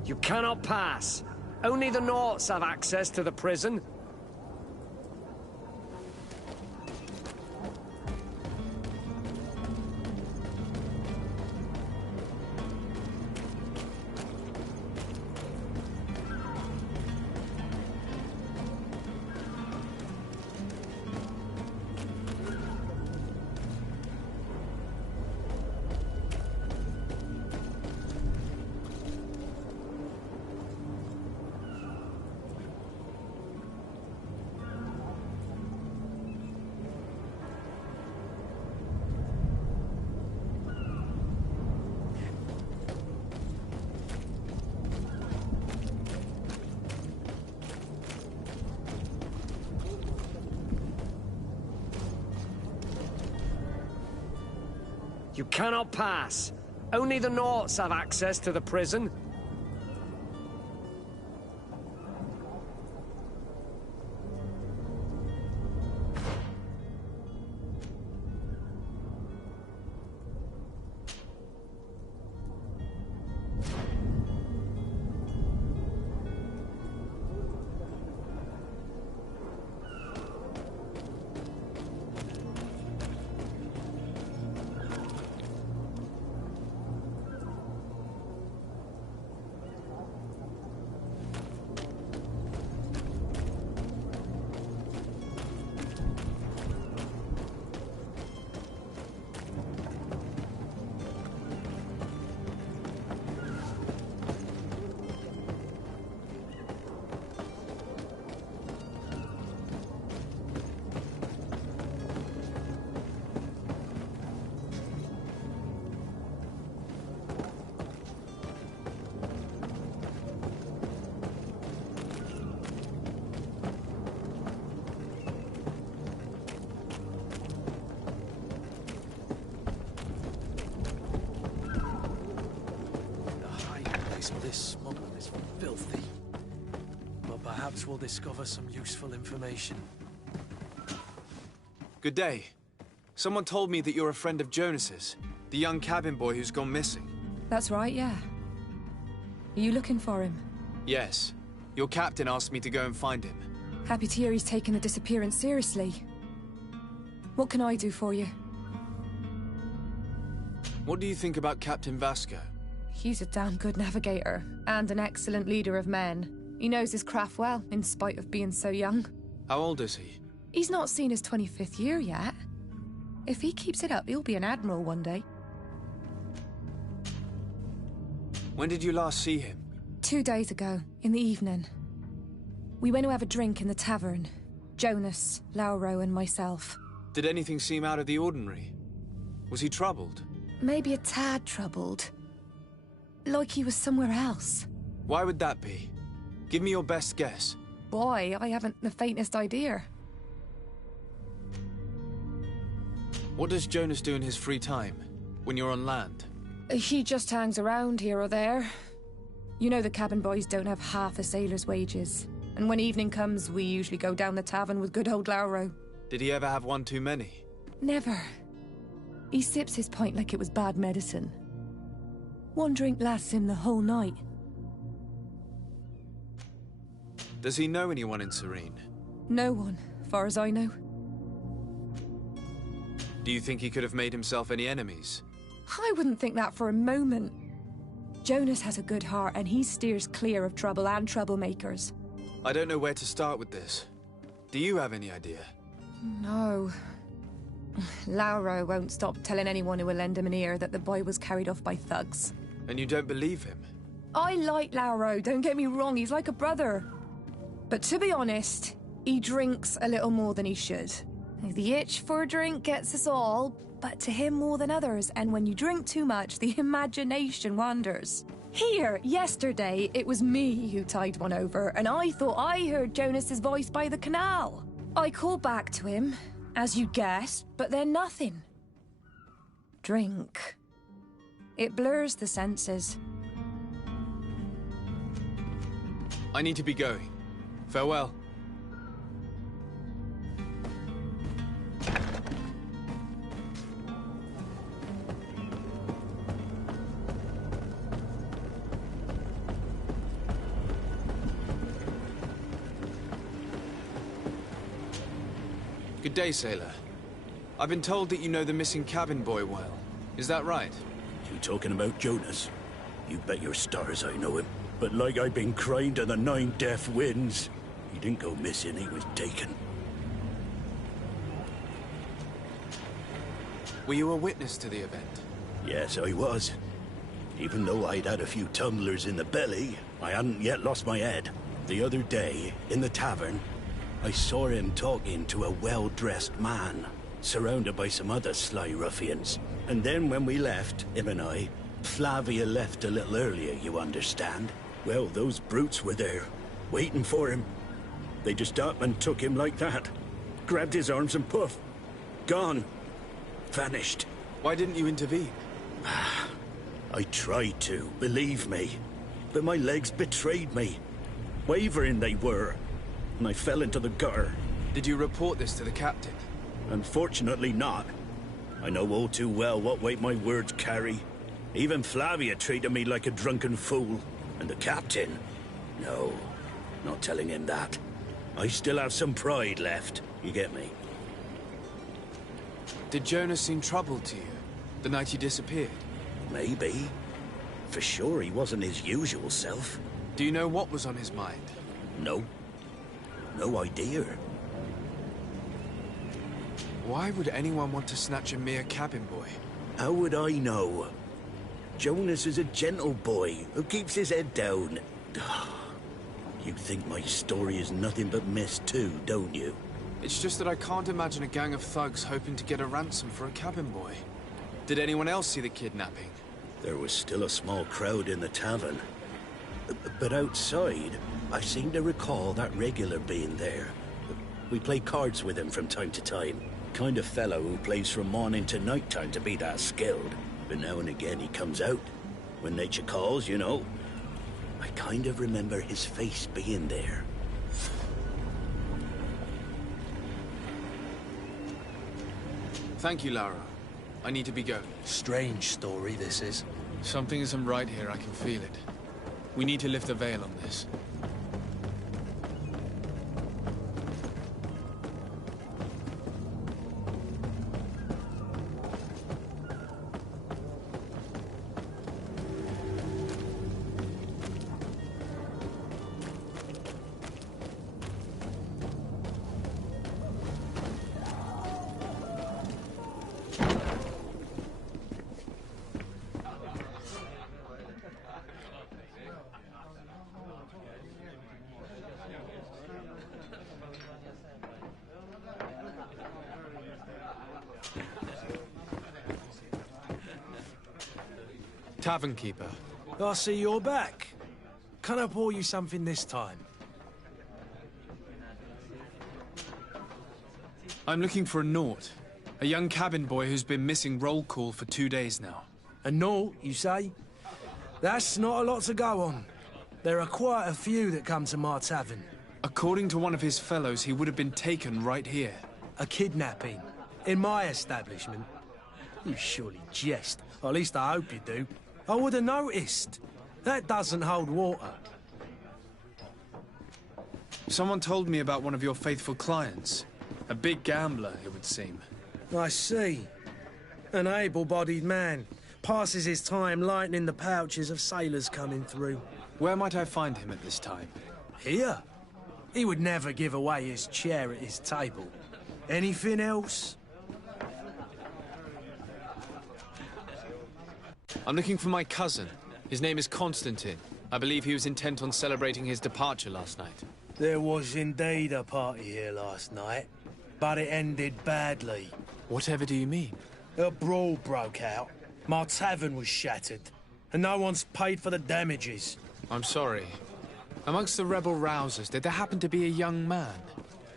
You cannot pass. Only the Nords have access to the prison. You cannot pass. Only the Naughts have access to the prison. This smuggler is filthy. But perhaps we'll discover some useful information. Good day. Someone told me that you're a friend of Jonas's, the young cabin boy who's gone missing. That's right, yeah. Are you looking for him? Yes. Your captain asked me to go and find him. Happy to hear he's taken the disappearance seriously. What can I do for you? What do you think about Captain Vasco? He's a damn good navigator, and an excellent leader of men. He knows his craft well, in spite of being so young. How old is he? He's not seen his 25th year yet. If he keeps it up, he'll be an admiral one day. When did you last see him? 2 days ago, in the evening. We went to have a drink in the tavern. Jonas, Lauro, and myself. Did anything seem out of the ordinary? Was he troubled? Maybe a tad troubled. Like he was somewhere else. Why would that be? Give me your best guess. Boy, I haven't the faintest idea. What does Jonas do in his free time, when you're on land? He just hangs around here or there. You know the cabin boys don't have half a sailor's wages. And when evening comes, we usually go down the tavern with good old Lauro. Did he ever have one too many? Never. He sips his pint like it was bad medicine. One drink lasts him the whole night. Does he know anyone in Serene? No one, far as I know. Do you think he could have made himself any enemies? I wouldn't think that for a moment. Jonas has a good heart and he steers clear of trouble and troublemakers. I don't know where to start with this. Do you have any idea? No. Lauro won't stop telling anyone who will lend him an ear that the boy was carried off by thugs. And you don't believe him? I like Lauro, don't get me wrong, he's like a brother. But to be honest, he drinks a little more than he should. The itch for a drink gets us all, but to him more than others, and when you drink too much, the imagination wanders. Here, yesterday, it was me who tied one over, and I thought I heard Jonas's voice by the canal. I called back to him, as you guessed, but then nothing. Drink. It blurs the senses. I need to be going. Farewell. Good day, sailor. I've been told that you know the missing cabin boy well. Is that right? You talking about Jonas? You bet your stars I know him. But like I've been crying to the 9 deaf winds, he didn't go missing, he was taken. Were you a witness to the event? Yes, I was. Even though I'd had a few tumblers in the belly, I hadn't yet lost my head. The other day, in the tavern, I saw him talking to a well-dressed man, surrounded by some other sly ruffians. And then when we left, him and I, Flavia left a little earlier, you understand? Well, those brutes were there, waiting for him. They just up and took him like that. Grabbed his arms and poof. Gone. Vanished. Why didn't you intervene? I tried to, believe me. But my legs betrayed me. Wavering they were. And I fell into the gutter. Did you report this to the captain? Unfortunately not. I know all too well what weight my words carry. Even Flavia treated me like a drunken fool. And the captain? No, not telling him that. I still have some pride left, you get me? Did Jonas seem troubled to you, the night he disappeared? Maybe. For sure he wasn't his usual self. Do you know what was on his mind? No. No idea. Why would anyone want to snatch a mere cabin boy? How would I know? Jonas is a gentle boy who keeps his head down. You think my story is nothing but mess too, don't you? It's just that I can't imagine a gang of thugs hoping to get a ransom for a cabin boy. Did anyone else see the kidnapping? There was still a small crowd in the tavern. But outside, I seem to recall that regular being there. We play cards with him from time to time. Kind of fellow who plays from morning to night time to be that skilled. But now and again he comes out. When nature calls, you know. I kind of remember his face being there. Thank you, Lara. I need to be going. Strange story, this is. Something isn't right here, I can feel it. We need to lift the veil on this. Tavern keeper. I see you're back. Can I pour you something this time? I'm looking for a Naut. A young cabin boy who's been missing roll call for 2 days now. A Naut, you say? That's not a lot to go on. There are quite a few that come to my tavern. According to one of his fellows, he would have been taken right here. A kidnapping? In my establishment? You surely jest. Or at least I hope you do. I would have noticed. That doesn't hold water. Someone told me about one of your faithful clients. A big gambler, it would seem. I see. An able-bodied man. Passes his time lightening the pouches of sailors coming through. Where might I find him at this time? Here? He would never give away his chair at his table. Anything else? I'm looking for my cousin. His name is Constantine. I believe he was intent on celebrating his departure last night. There was indeed a party here last night, but it ended badly. Whatever do you mean? A brawl broke out. My tavern was shattered, and no one's paid for the damages. I'm sorry. Amongst the rebel rousers, did there happen to be a young man?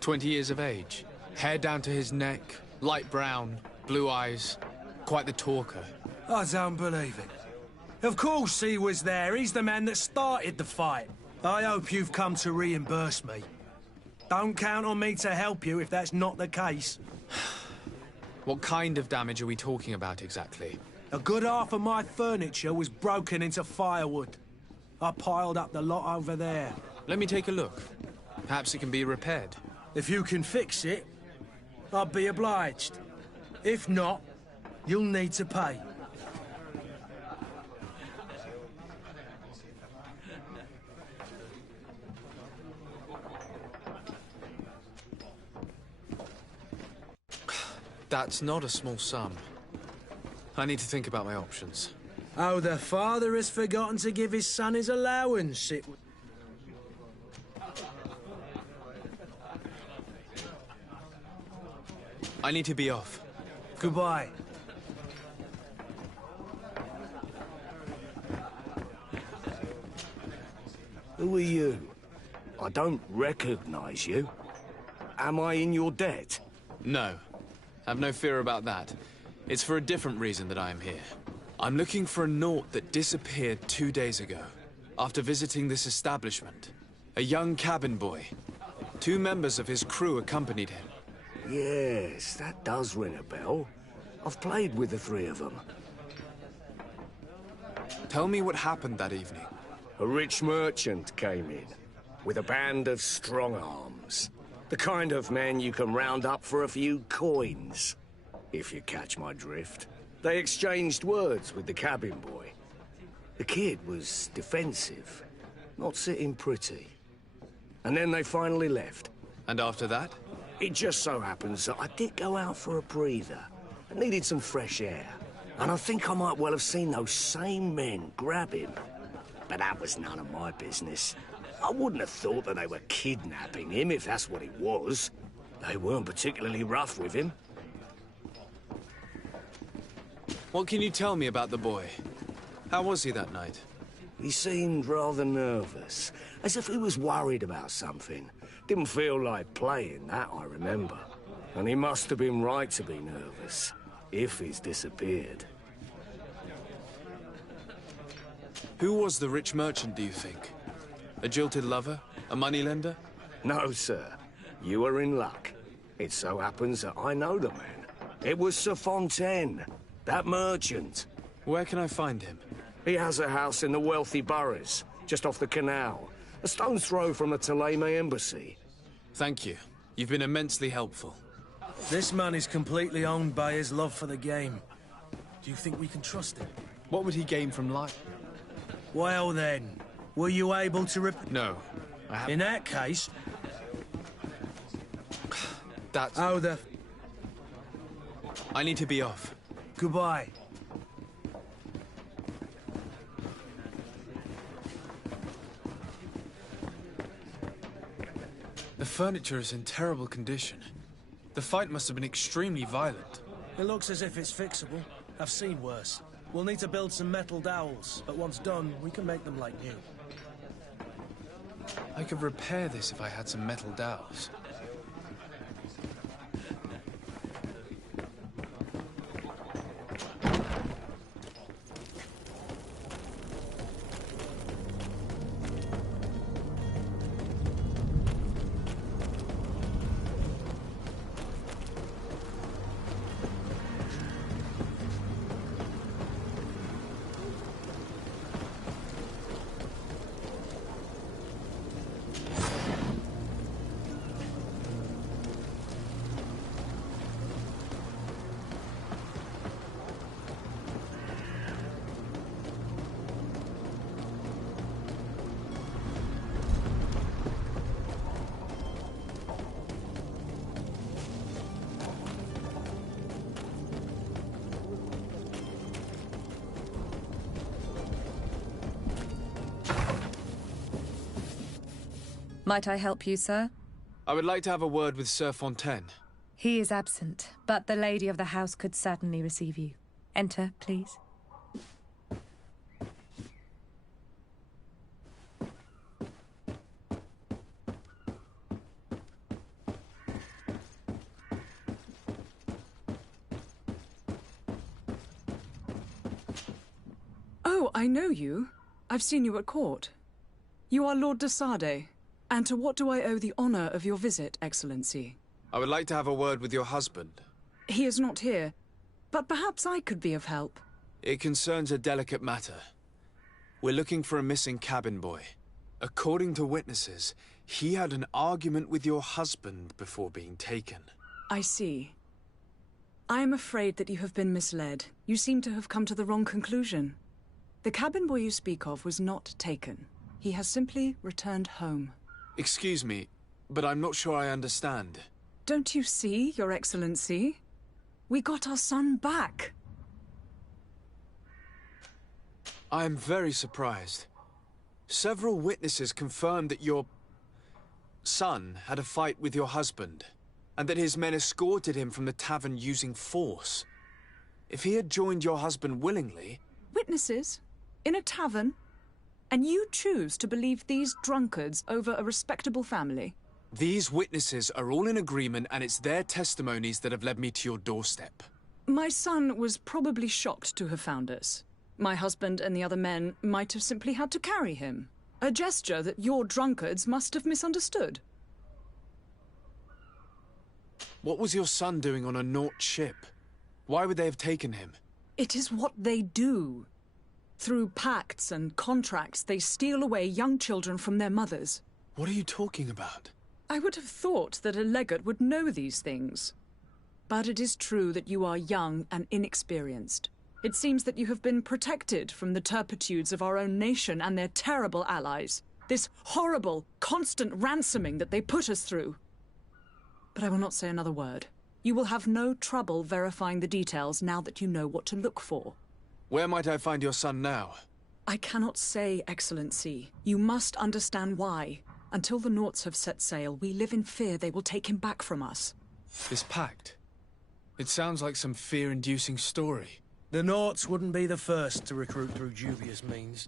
20 years of age. Hair down to his neck, light brown, blue eyes. Quite the talker. I don't believe it. Of course he was there. He's the man that started the fight. I hope you've come to reimburse me. Don't count on me to help you if that's not the case. What kind of damage are we talking about exactly? A good half of my furniture was broken into firewood. I piled up the lot over there. Let me take a look. Perhaps it can be repaired. If you can fix it, I'd be obliged. If not, you'll need to pay. That's not a small sum. I need to think about my options. Oh, the father has forgotten to give his son his allowance. I need to be off. Goodbye. Who are you? I don't recognize you. Am I in your debt? No. Have no fear about that. It's for a different reason that I am here. I'm looking for a Naut that disappeared 2 days ago, after visiting this establishment. A young cabin boy. 2 members of his crew accompanied him. Yes, that does ring a bell. I've played with the 3 of them. Tell me what happened that evening. A rich merchant came in, with a band of strong arms. The kind of men you can round up for a few coins, if you catch my drift. They exchanged words with the cabin boy. The kid was defensive, not sitting pretty. And then they finally left. And after that? It just so happens that I did go out for a breather. I needed some fresh air. And I think I might well have seen those same men grab him. But that was none of my business. I wouldn't have thought that they were kidnapping him, if that's what it was. They weren't particularly rough with him. What can you tell me about the boy? How was he that night? He seemed rather nervous, as if he was worried about something. Didn't feel like playing, that I remember. And he must have been right to be nervous, if he's disappeared. Who was the rich merchant, do you think? A jilted lover? A moneylender? No, sir. You are in luck. It so happens that I know the man. It was Sir Fontaine, that merchant. Where can I find him? He has a house in the wealthy boroughs, just off the canal. A stone's throw from the Thélème embassy. Thank you. You've been immensely helpful. This man is completely owned by his love for the game. Do you think we can trust him? What would he gain from life? Well then, were you able to No, I haven't. In that case... That's... Oh, I need to be off. Goodbye. The furniture is in terrible condition. The fight must have been extremely violent. It looks as if it's fixable. I've seen worse. We'll need to build some metal dowels, but once done, we can make them like new. I could repair this if I had some metal dowels. Might I help you, sir? I would like to have a word with Sir Fontaine. He is absent, but the lady of the house could certainly receive you. Enter, please. Oh, I know you. I've seen you at court. You are Lord de Sade. And to what do I owe the honor of your visit, Excellency? I would like to have a word with your husband. He is not here, but perhaps I could be of help. It concerns a delicate matter. We're looking for a missing cabin boy. According to witnesses, he had an argument with your husband before being taken. I see. I am afraid that you have been misled. You seem to have come to the wrong conclusion. The cabin boy you speak of was not taken. He has simply returned home. Excuse me, but I'm not sure I understand. Don't you see, Your Excellency? We got our son back. I am very surprised. Several witnesses confirmed that your son had a fight with your husband, and that his men escorted him from the tavern using force. If he had joined your husband willingly... Witnesses? In a tavern? And you choose to believe these drunkards over a respectable family? These witnesses are all in agreement, and it's their testimonies that have led me to your doorstep. My son was probably shocked to have found us. My husband and the other men might have simply had to carry him. A gesture that your drunkards must have misunderstood. What was your son doing on a Naut ship? Why would they have taken him? It is what they do. Through pacts and contracts, they steal away young children from their mothers. What are you talking about? I would have thought that a legate would know these things. But it is true that you are young and inexperienced. It seems that you have been protected from the turpitudes of our own nation and their terrible allies. This horrible, constant ransoming that they put us through. But I will not say another word. You will have no trouble verifying the details now that you know what to look for. Where might I find your son now? I cannot say, Excellency. You must understand why. Until the Nauts have set sail, we live in fear they will take him back from us. This pact? It sounds like some fear-inducing story. The Nauts wouldn't be the first to recruit through dubious means.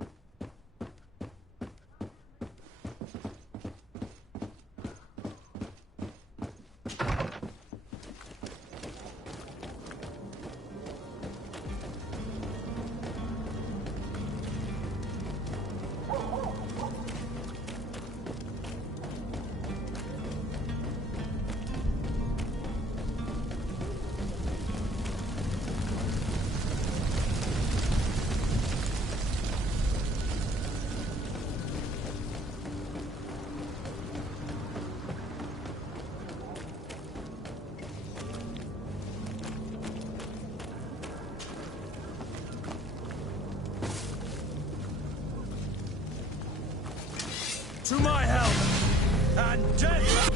To my help, and death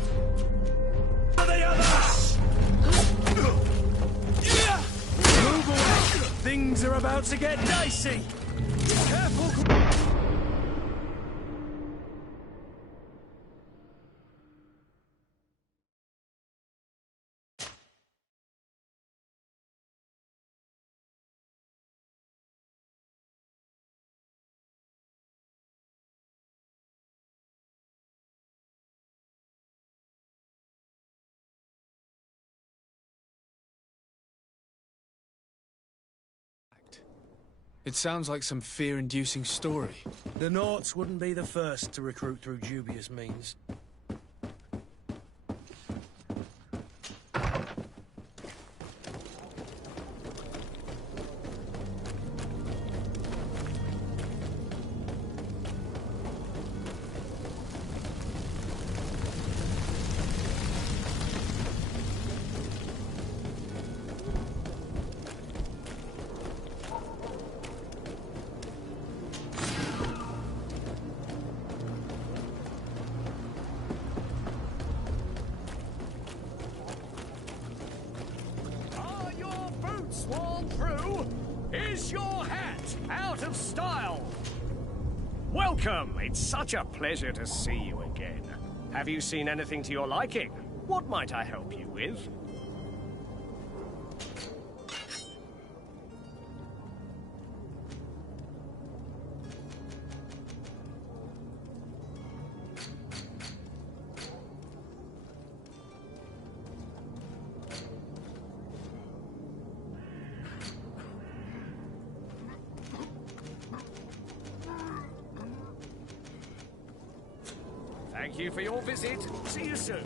for the others! Move away! Things are about to get dicey! Careful! It sounds like some fear-inducing story. The Nauts wouldn't be the first to recruit through dubious means. Sworn through? Is your hat out of style? Welcome! It's such a pleasure to see you again. Have you seen anything to your liking? What might I help you with? Thank you for your visit. See you soon.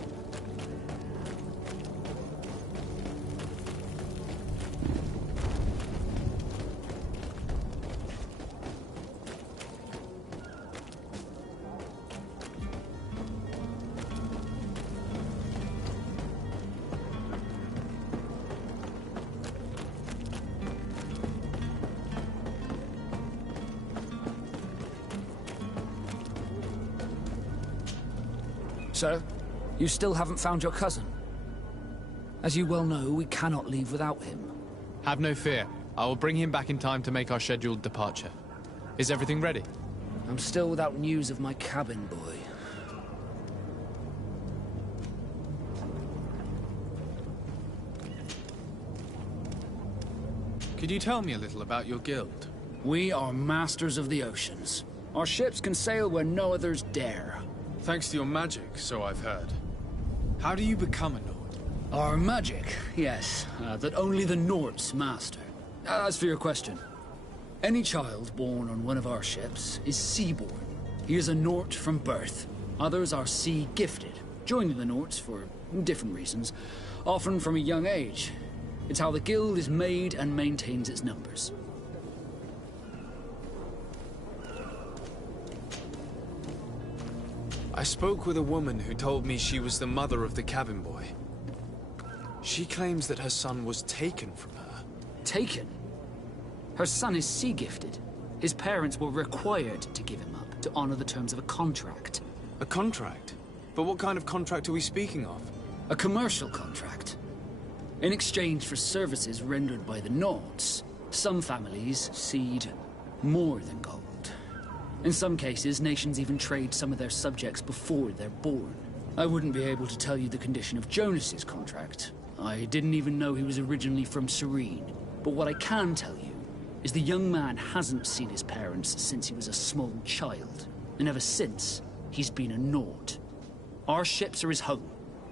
So, you still haven't found your cousin? As you well know, we cannot leave without him. Have no fear. I will bring him back in time to make our scheduled departure. Is everything ready? I'm still without news of my cabin boy. Could you tell me a little about your guild? We are masters of the oceans. Our ships can sail where no others dare. Thanks to your magic, so I've heard. How do you become a Naut? Our magic, yes, that only the Nords master. As for your question, any child born on one of our ships is sea-born. He is a Nort from birth. Others are sea-gifted, joining the Norts for different reasons, often from a young age. It's how the guild is made and maintains its numbers. I spoke with a woman who told me she was the mother of the cabin boy. She claims that her son was taken from her. Taken? Her son is sea-gifted. His parents were required to give him up to honor the terms of a contract. A contract? But what kind of contract are we speaking of? A commercial contract. In exchange for services rendered by the Nords, some families cede more than gold. In some cases, nations even trade some of their subjects before they're born. I wouldn't be able to tell you the condition of Jonas's contract. I didn't even know he was originally from Serene. But what I can tell you is the young man hasn't seen his parents since he was a small child. And ever since, he's been a Nord. Our ships are his home.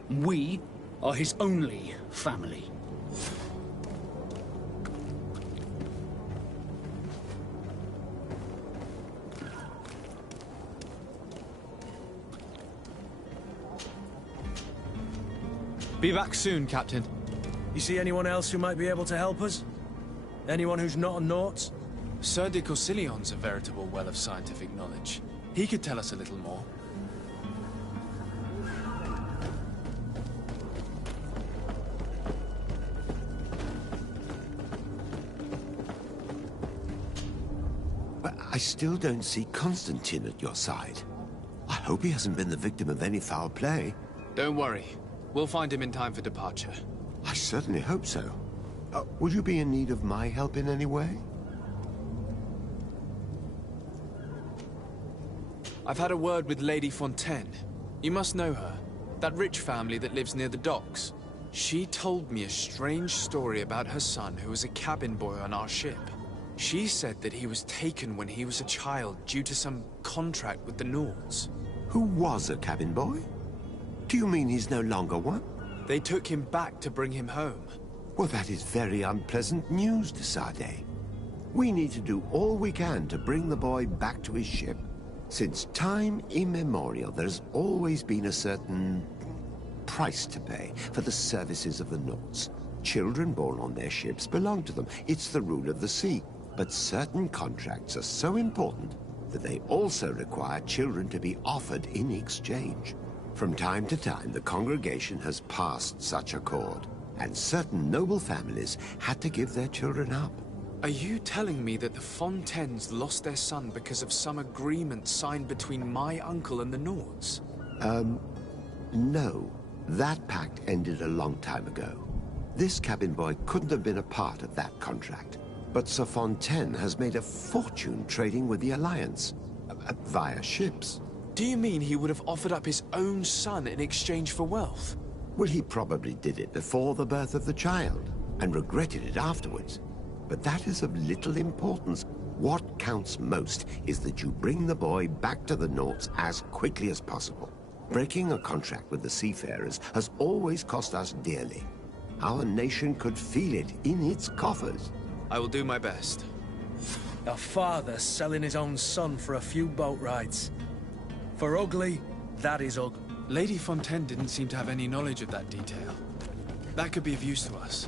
We are his only family. Be back soon, Captain. You see anyone else who might be able to help us? Anyone who's not a Nort? Sir de Corsillion's a veritable well of scientific knowledge. He could tell us a little more. But I still don't see Constantine at your side. I hope he hasn't been the victim of any foul play. Don't worry. We'll find him in time for departure. I certainly hope so. Would you be in need of my help in any way? I've had a word with Lady Fontaine. You must know her. That rich family that lives near the docks. She told me a strange story about her son who was a cabin boy on our ship. She said that he was taken when he was a child due to some contract with the Nords. Who was a cabin boy? Do you mean he's no longer one? They took him back to bring him home. Well, that is very unpleasant news, de Sade. We need to do all we can to bring the boy back to his ship. Since time immemorial, there has always been a certain price to pay for the services of the Nords. Children born on their ships belong to them. It's the rule of the sea. But certain contracts are so important that they also require children to be offered in exchange. From time to time, the congregation has passed such accord, and certain noble families had to give their children up. Are you telling me that the Fontaines lost their son because of some agreement signed between my uncle and the Nords? No. That pact ended a long time ago. This cabin boy couldn't have been a part of that contract. But Sir Fontaine has made a fortune trading with the Alliance, via ships. Do you mean he would have offered up his own son in exchange for wealth? Well, he probably did it before the birth of the child, and regretted it afterwards. But that is of little importance. What counts most is that you bring the boy back to the Nords as quickly as possible. Breaking a contract with the seafarers has always cost us dearly. Our nation could feel it in its coffers. I will do my best. A father selling his own son for a few boat rides. For ugly, that is ugly. Lady Fontaine didn't seem to have any knowledge of that detail. That could be of use to us.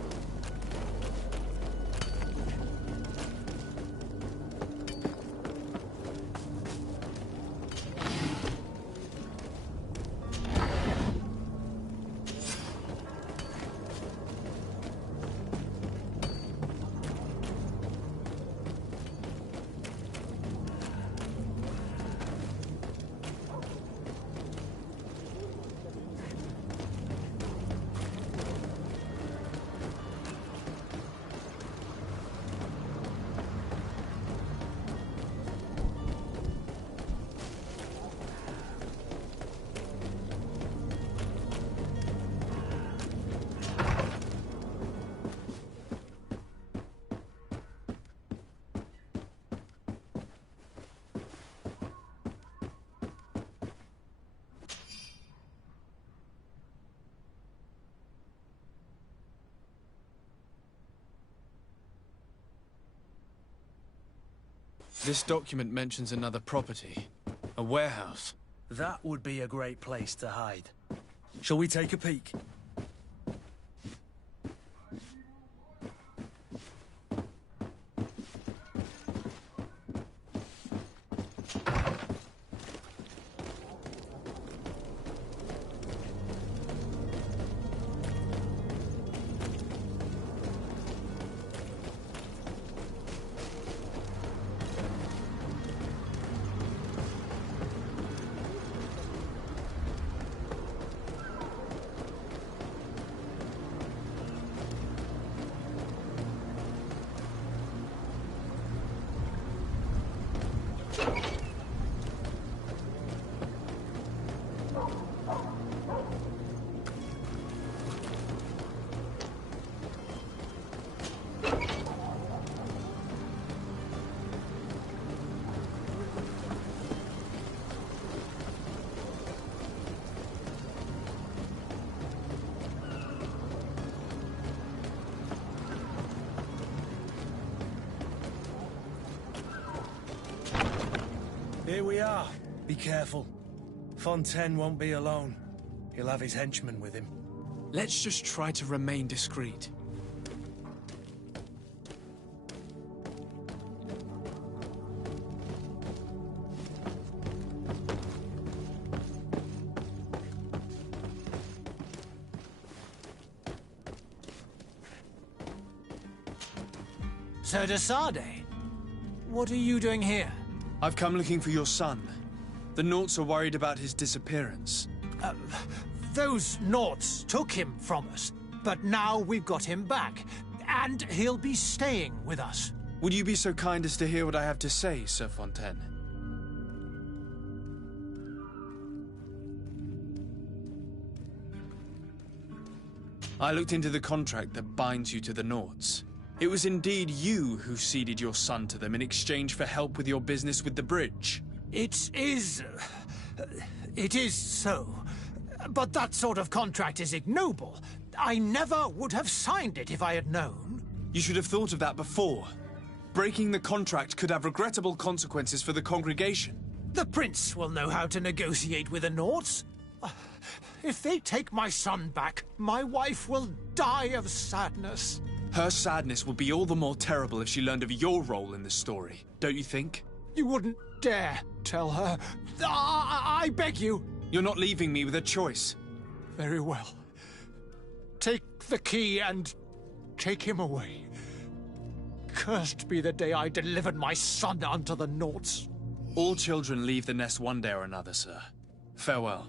This document mentions another property. A warehouse. That would be a great place to hide. Shall we take a peek? Here we are. Be careful. Fontaine won't be alone. He'll have his henchmen with him. Let's just try to remain discreet. Sir de Sardet, what are you doing here? I've come looking for your son. The Naughts are worried about his disappearance. Those Naughts took him from us, but now we've got him back, and he'll be staying with us. Would you be so kind as to hear what I have to say, Sir Fontaine? I looked into the contract that binds you to the Naughts. It was indeed you who ceded your son to them in exchange for help with your business with the bridge. It is so. But that sort of contract is ignoble. I never would have signed it if I had known. You should have thought of that before. Breaking the contract could have regrettable consequences for the congregation. The prince will know how to negotiate with the Naughts. If they take my son back, my wife will die of sadness. Her sadness would be all the more terrible if she learned of your role in the story, don't you think? You wouldn't dare tell her. I beg you. You're not leaving me with a choice. Very well. Take the key and take him away. Cursed be the day I delivered my son unto the Naughts. All children leave the nest one day or another, sir. Farewell.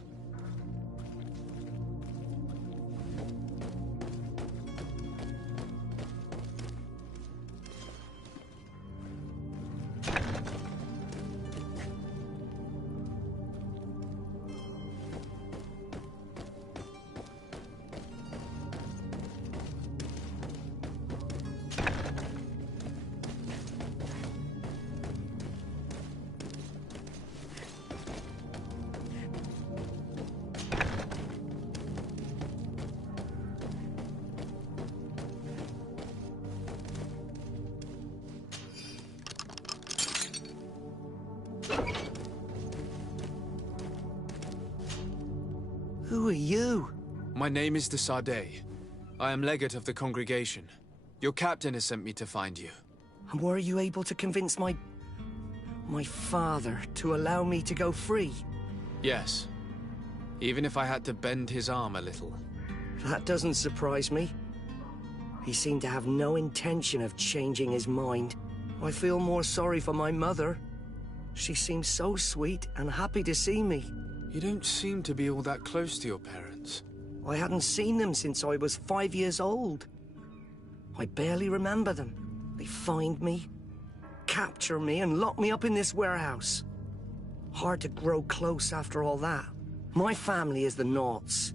Who are you? My name is de Sardet. I am legate of the congregation. Your captain has sent me to find you. And were you able to convince my father to allow me to go free? Yes. Even if I had to bend his arm a little. That doesn't surprise me. He seemed to have no intention of changing his mind. I feel more sorry for my mother. She seemed so sweet and happy to see me. You don't seem to be all that close to your parents. I hadn't seen them since I was 5 years old. I barely remember them. They find me, capture me, and lock me up in this warehouse. Hard to grow close after all that. My family is the Naughts.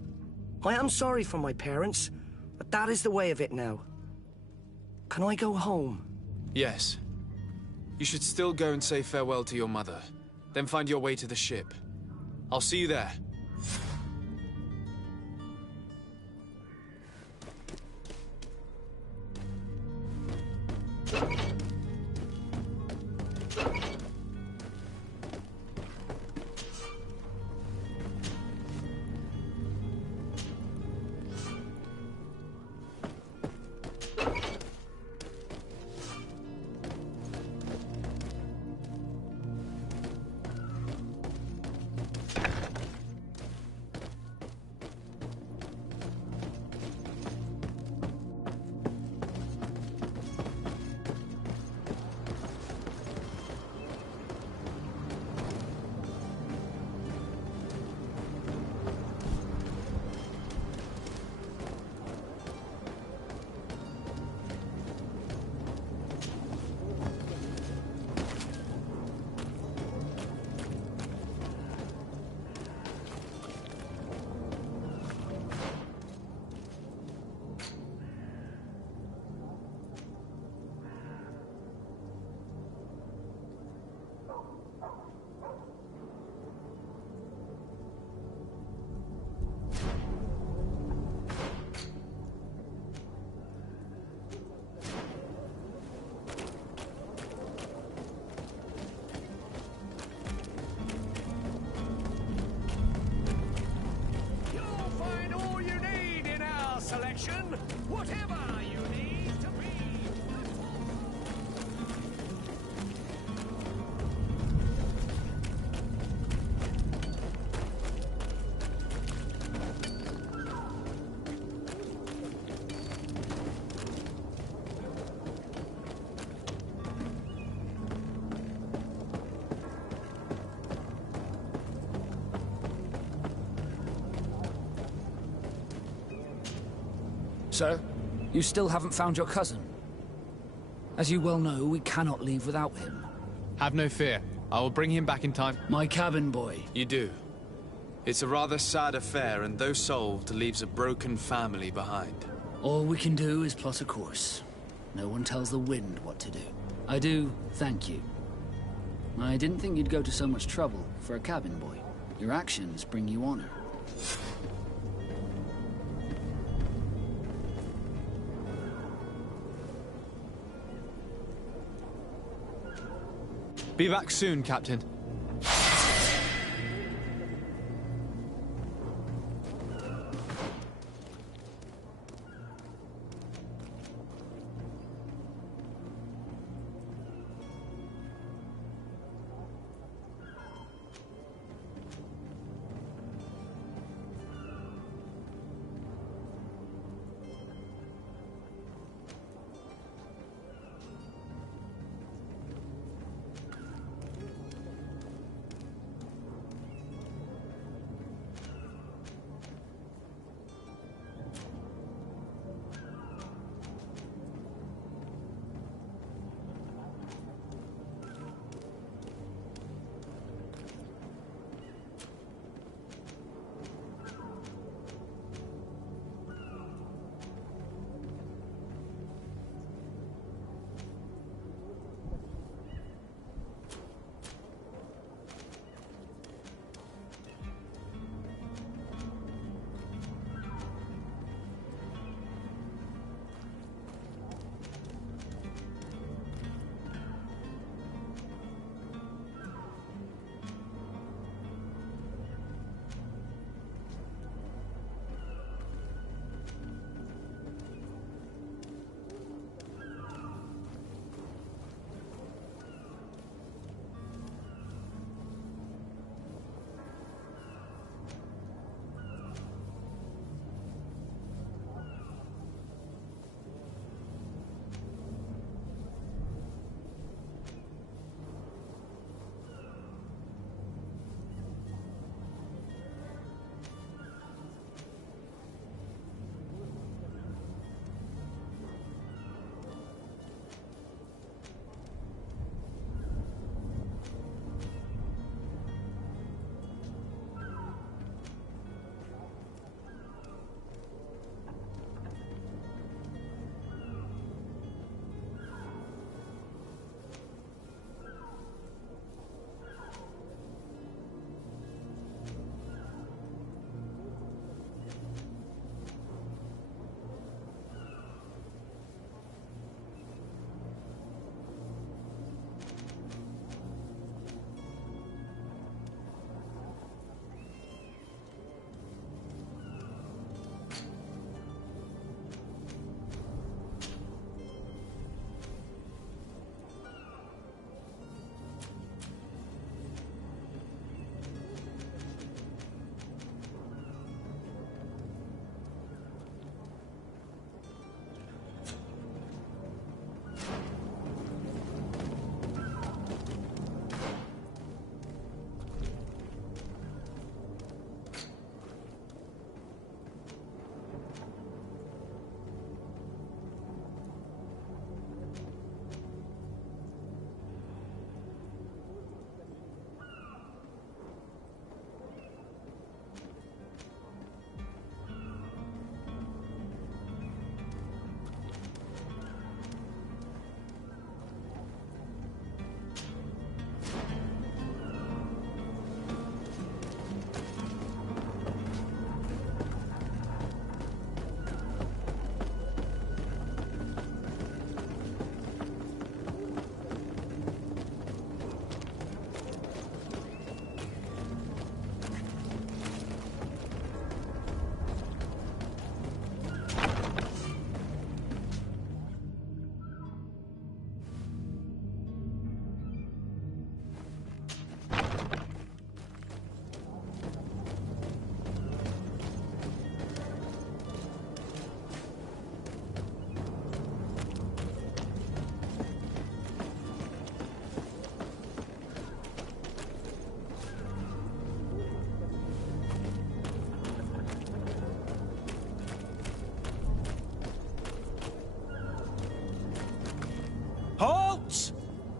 I am sorry for my parents, but that is the way of it now. Can I go home? Yes. You should still go and say farewell to your mother. Then find your way to the ship. I'll see you there. wherever you need to be. Sir, you still haven't found your cousin. As you well know, we cannot leave without him. Have no fear. I will bring him back in time. My cabin boy. You do. It's a rather sad affair, and though solved, leaves a broken family behind. All we can do is plot a course. No one tells the wind what to do. I do thank you. I didn't think you'd go to so much trouble for a cabin boy. Your actions bring you honor. Be back soon, Captain.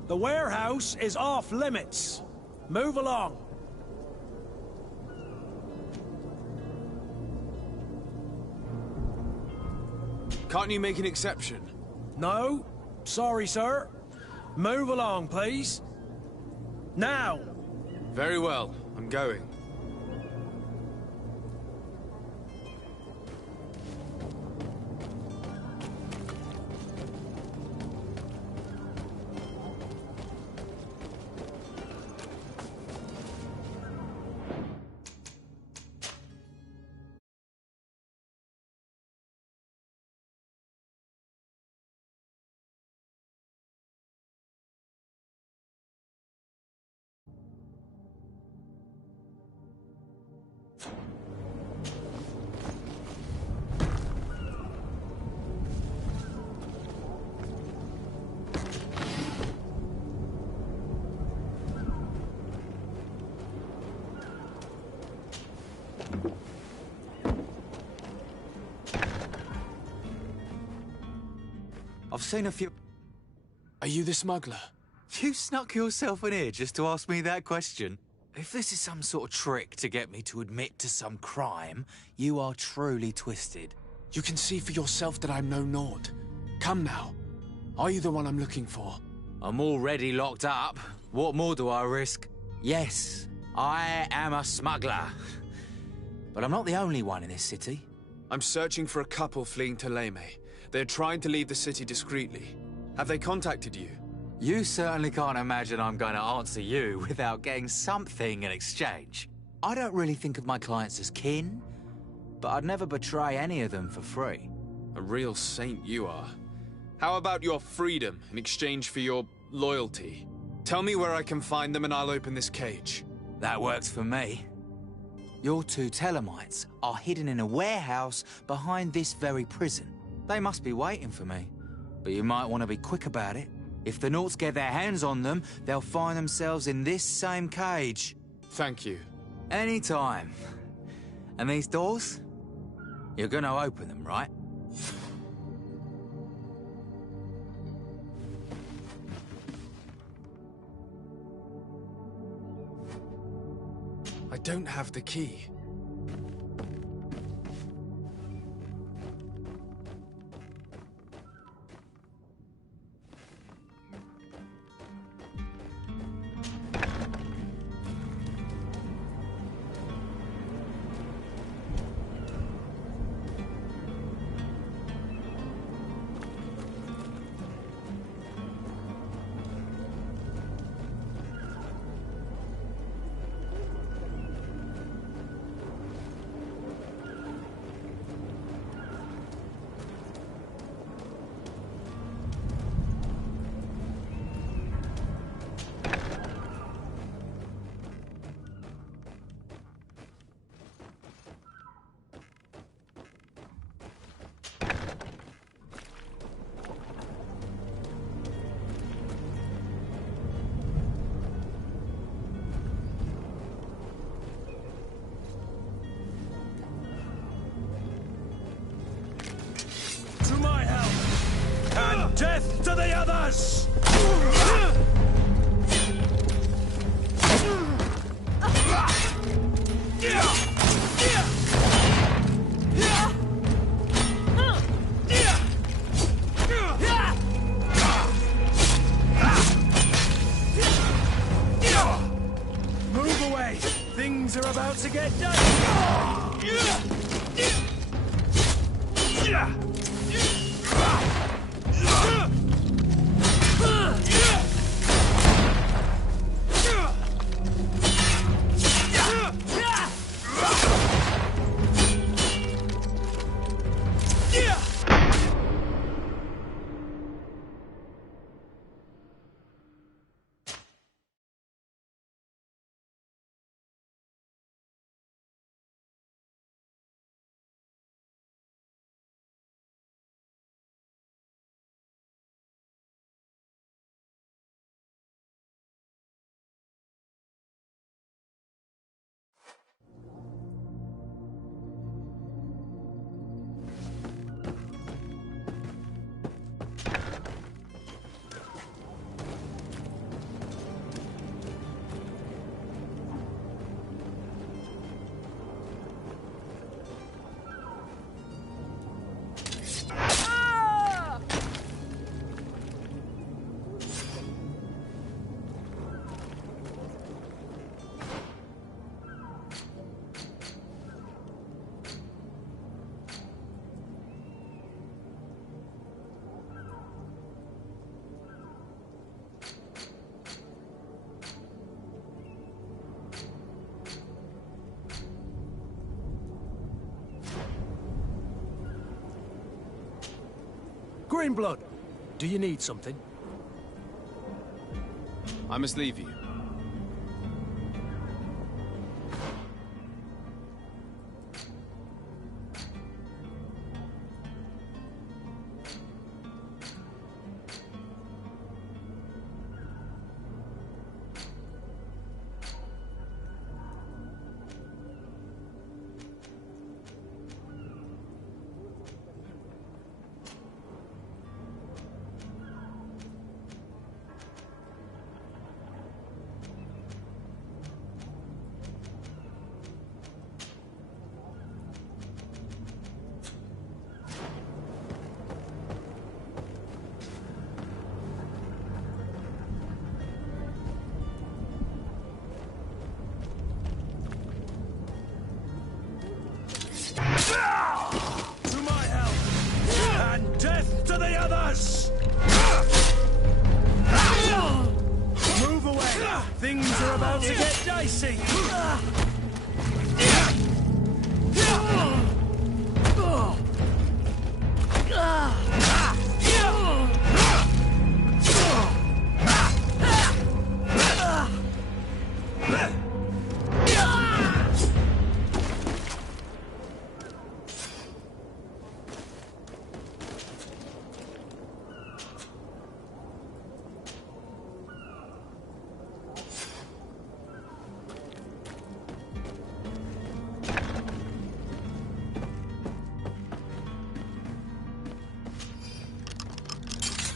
The warehouse is off limits. Move along. Can't you make an exception? No. Sorry, sir. Move along, please. Now! Very well. I'm going. I've seen a few... Are you the smuggler? You snuck yourself in here just to ask me that question? If this is some sort of trick to get me to admit to some crime, you are truly twisted. You can see for yourself that I'm no Nord. Come now. Are you the one I'm looking for? I'm already locked up. What more do I risk? Yes, I am a smuggler. But I'm not the only one in this city. I'm searching for a couple fleeing to Leme. They're trying to leave the city discreetly. Have they contacted you? You certainly can't imagine I'm going to answer you without getting something in exchange. I don't really think of my clients as kin, but I'd never betray any of them for free. A real saint you are. How about your freedom in exchange for your loyalty? Tell me where I can find them and I'll open this cage. That works for me. Your two Telemites are hidden in a warehouse behind this very prison. They must be waiting for me, but you might want to be quick about it. If the Nauts get their hands on them, they'll find themselves in this same cage. Thank you. Anytime. And these doors? You're gonna open them, right? I don't have the key. Death to the others! Move away! Things are about to get done! Greenblood, do you need something? I must leave you. To my help! And death to the others! Move away! Things are about to get dicey!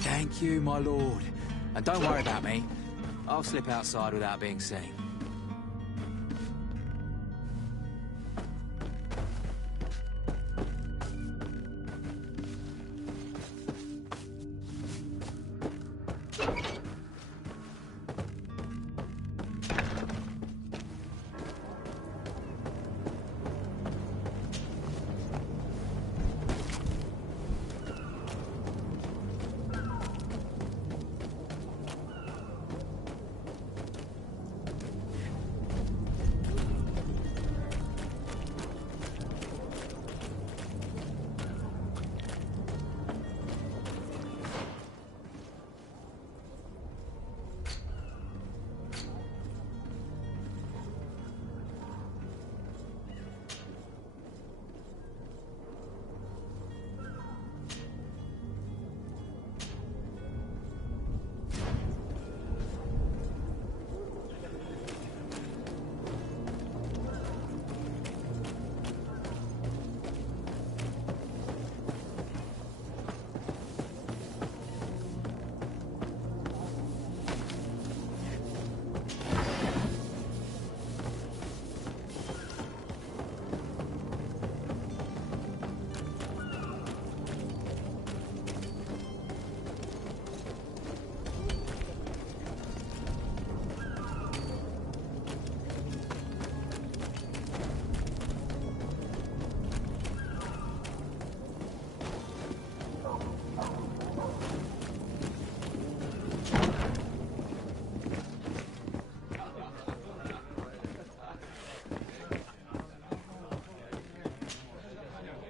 Thank you, my lord. And don't worry about me. I'll slip outside without being seen.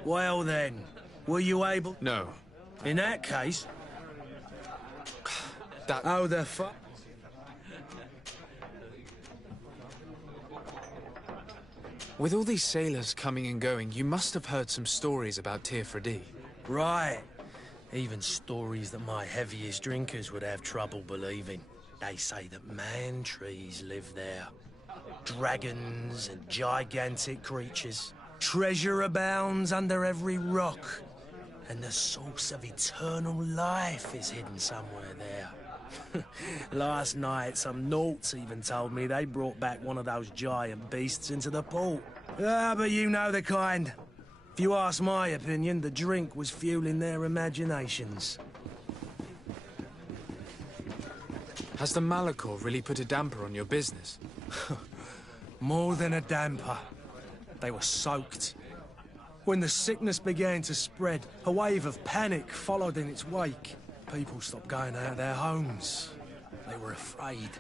Well then, were you able... No. In that case... That... Oh, the fuck... With all these sailors coming and going, you must have heard some stories about Tirfredi. Right. Even stories that my heaviest drinkers would have trouble believing. They say that man-trees live there. Dragons and gigantic creatures. Treasure abounds under every rock. And the source of eternal life is hidden somewhere there. Last night, some Nauts even told me they brought back one of those giant beasts into the port. Ah, but you know the kind. If you ask my opinion, the drink was fueling their imaginations. Has the Malachor really put a damper on your business? More than a damper. They were soaked. When the sickness began to spread, a wave of panic followed in its wake. People stopped going out of their homes. They were afraid.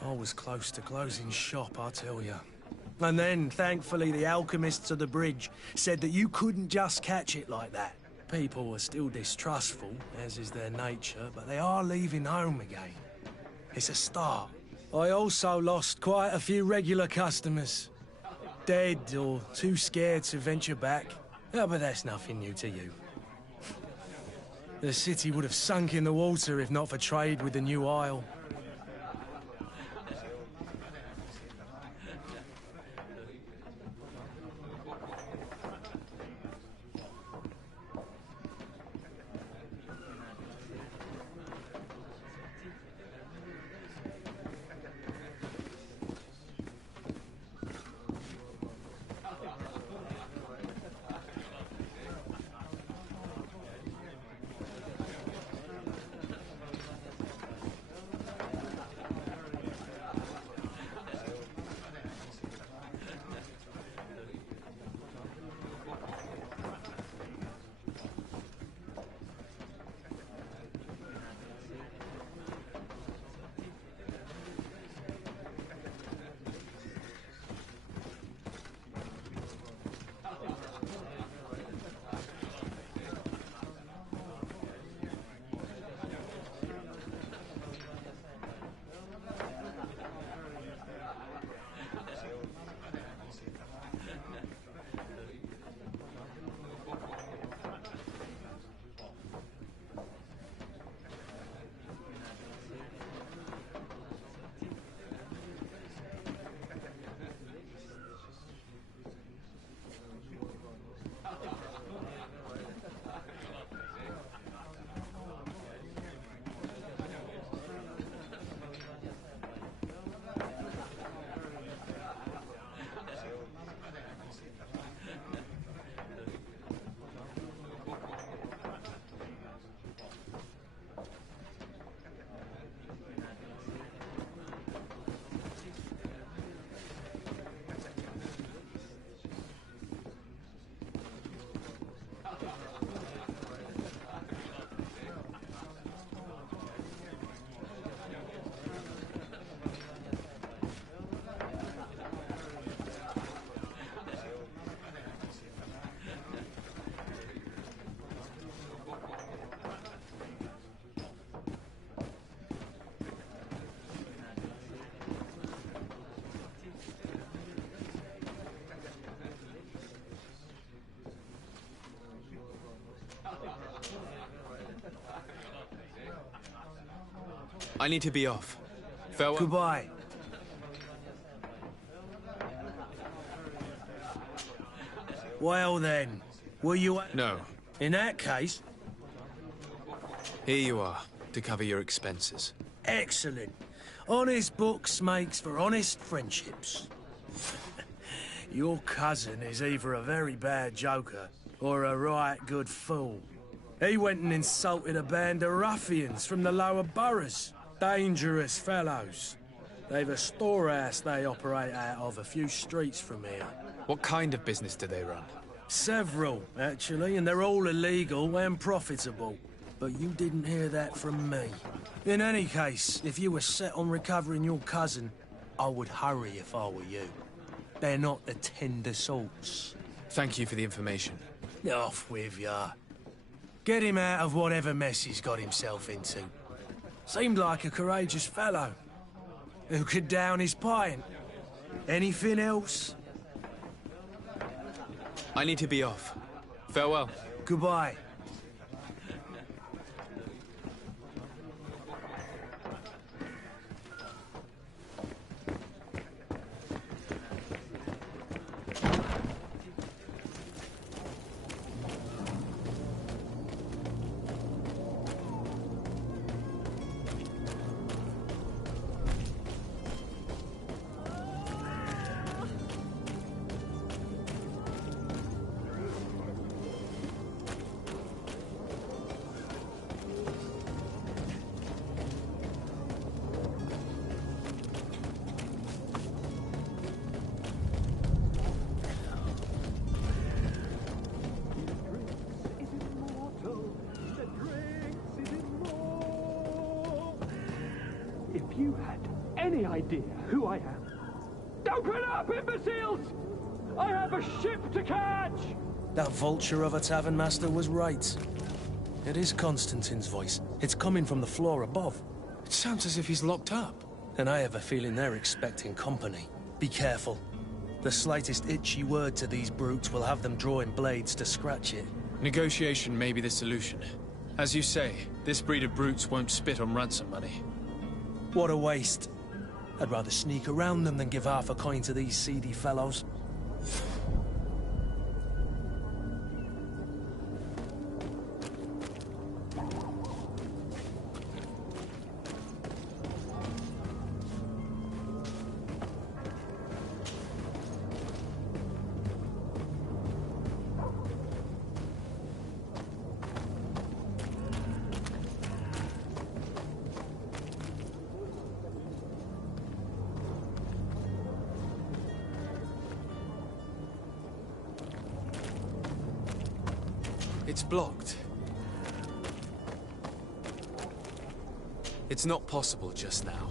I was close to closing shop, I tell you. And then, thankfully, the alchemists of the bridge said that you couldn't just catch it like that. People are still distrustful, as is their nature, but they are leaving home again. It's a start. I also lost quite a few regular customers. Dead or too scared to venture back. Oh, but that's nothing new to you. The city would have sunk in the water if not for trade with the new isle. I need to be off. Farewell. Goodbye. Well then, were you... No. In that case... Here you are, to cover your expenses. Excellent. Honest books makes for honest friendships. Your cousin is either a very bad joker or a right good fool. He went and insulted a band of ruffians from the lower boroughs. Dangerous fellows. They've a storehouse they operate out of a few streets from here. What kind of business do they run? Several, actually, and they're all illegal and profitable. But you didn't hear that from me. In any case, if you were set on recovering your cousin, I would hurry if I were you. They're not the tender sorts. Thank you for the information. Off with ya. Get him out of whatever mess he's got himself into. Seemed like a courageous fellow. Who could down his pint. Anything else? I need to be off. Farewell. Goodbye. If you had any idea who I am... Open up, imbeciles! I have a ship to catch! That vulture of a tavern master was right. It is Constantine's voice. It's coming from the floor above. It sounds as if he's locked up. And I have a feeling they're expecting company. Be careful. The slightest itchy word to these brutes will have them drawing blades to scratch it. Negotiation may be the solution. As you say, this breed of brutes won't spit on ransom money. What a waste. I'd rather sneak around them than give half a coin to these seedy fellows. It's blocked. It's not possible just now.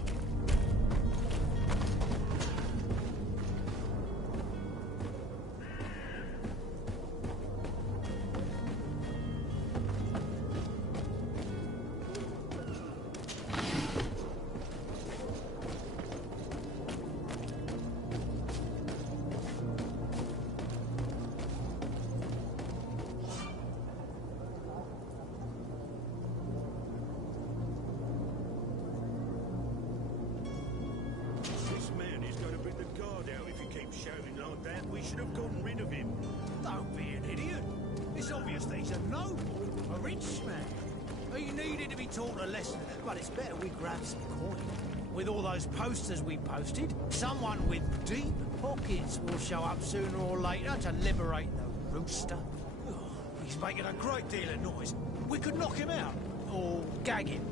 We should have gotten rid of him. Don't be an idiot. It's obvious that he's a noble, a rich man. He needed to be taught a lesson, but it's better we grab some coin. With all those posters we posted, someone with deep pockets will show up sooner or later to liberate the rooster. Oh, he's making a great deal of noise. We could knock him out, or gag him.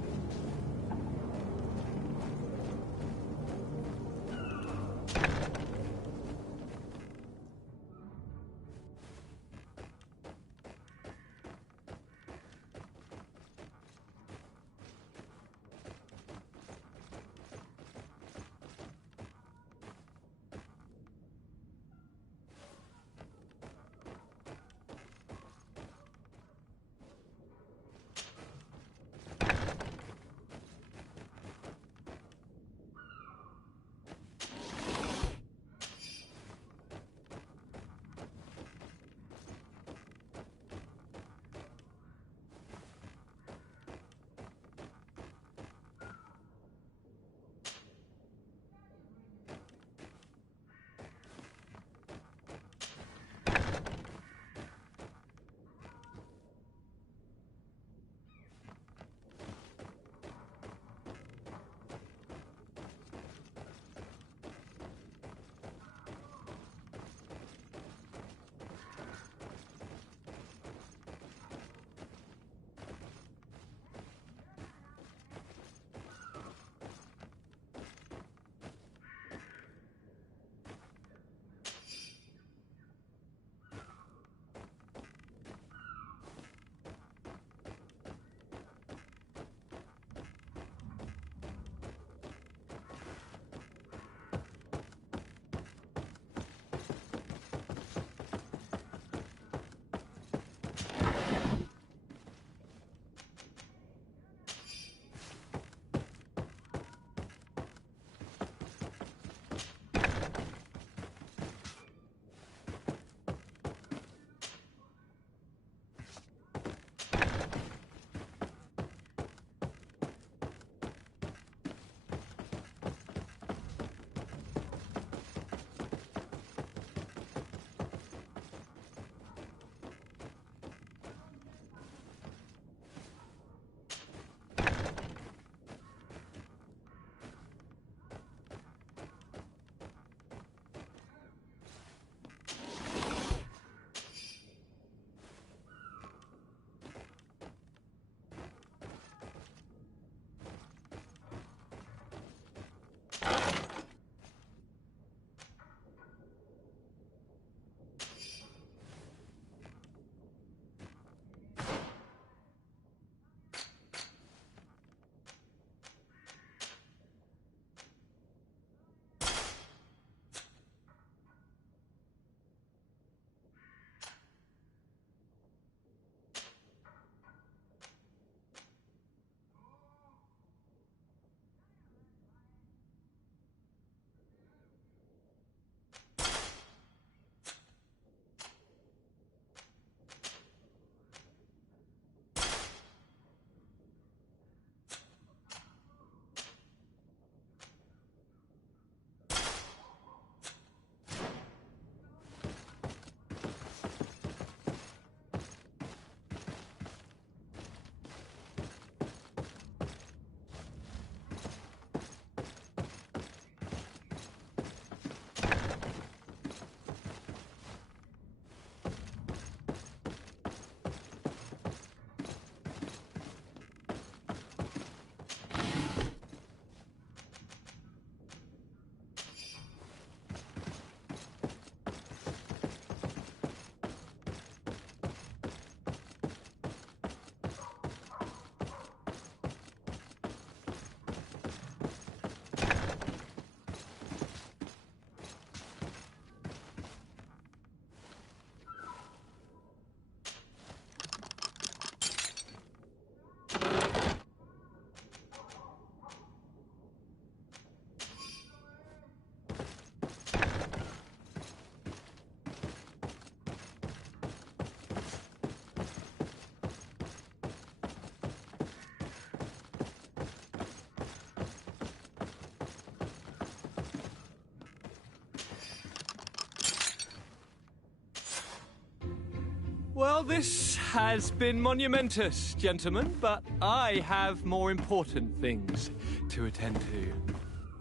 Well, this has been monumentous, gentlemen, but I have more important things to attend to.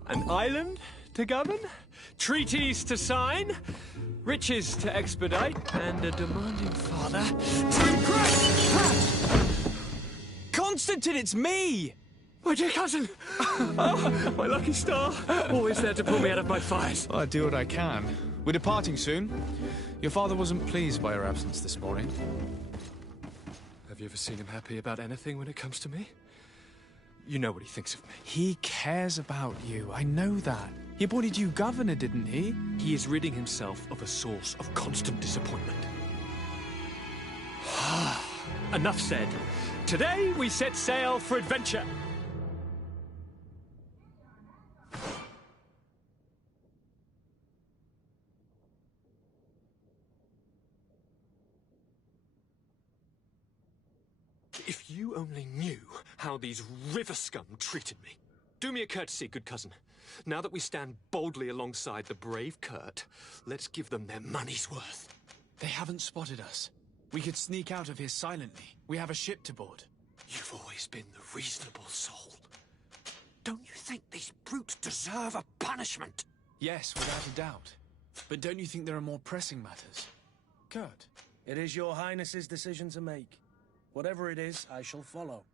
An island to govern, treaties to sign, riches to expedite, and a demanding father to impress! Constantine, it's me! My dear cousin! Oh, my lucky star! Always there to pull me out of my fires. Well, I do what I can. We're departing soon. Your father wasn't pleased by your absence this morning. Have you ever seen him happy about anything when it comes to me? You know what he thinks of me. He cares about you, I know that. He appointed you governor, didn't he? He is ridding himself of a source of constant disappointment. Enough said. Today we set sail for adventure. If you only knew how these river scum treated me. Do me a courtesy, good cousin. Now that we stand boldly alongside the brave Kurt, let's give them their money's worth. They haven't spotted us. We could sneak out of here silently. We have a ship to board. You've always been the reasonable soul. Don't you think these brutes deserve a punishment? Yes, without a doubt. But don't you think there are more pressing matters? Kurt? It is your Highness's decision to make. Whatever it is, I shall follow.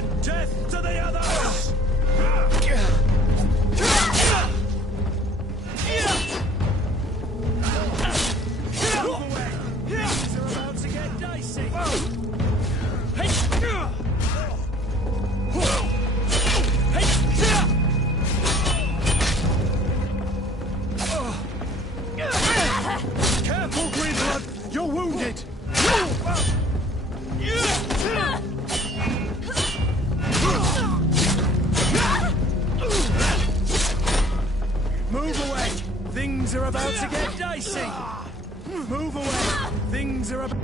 And death to the others! Things are about to get dicey. Careful, Greenblood! You're wounded! Move away! Things are about to get dicey! Move away! Things are about...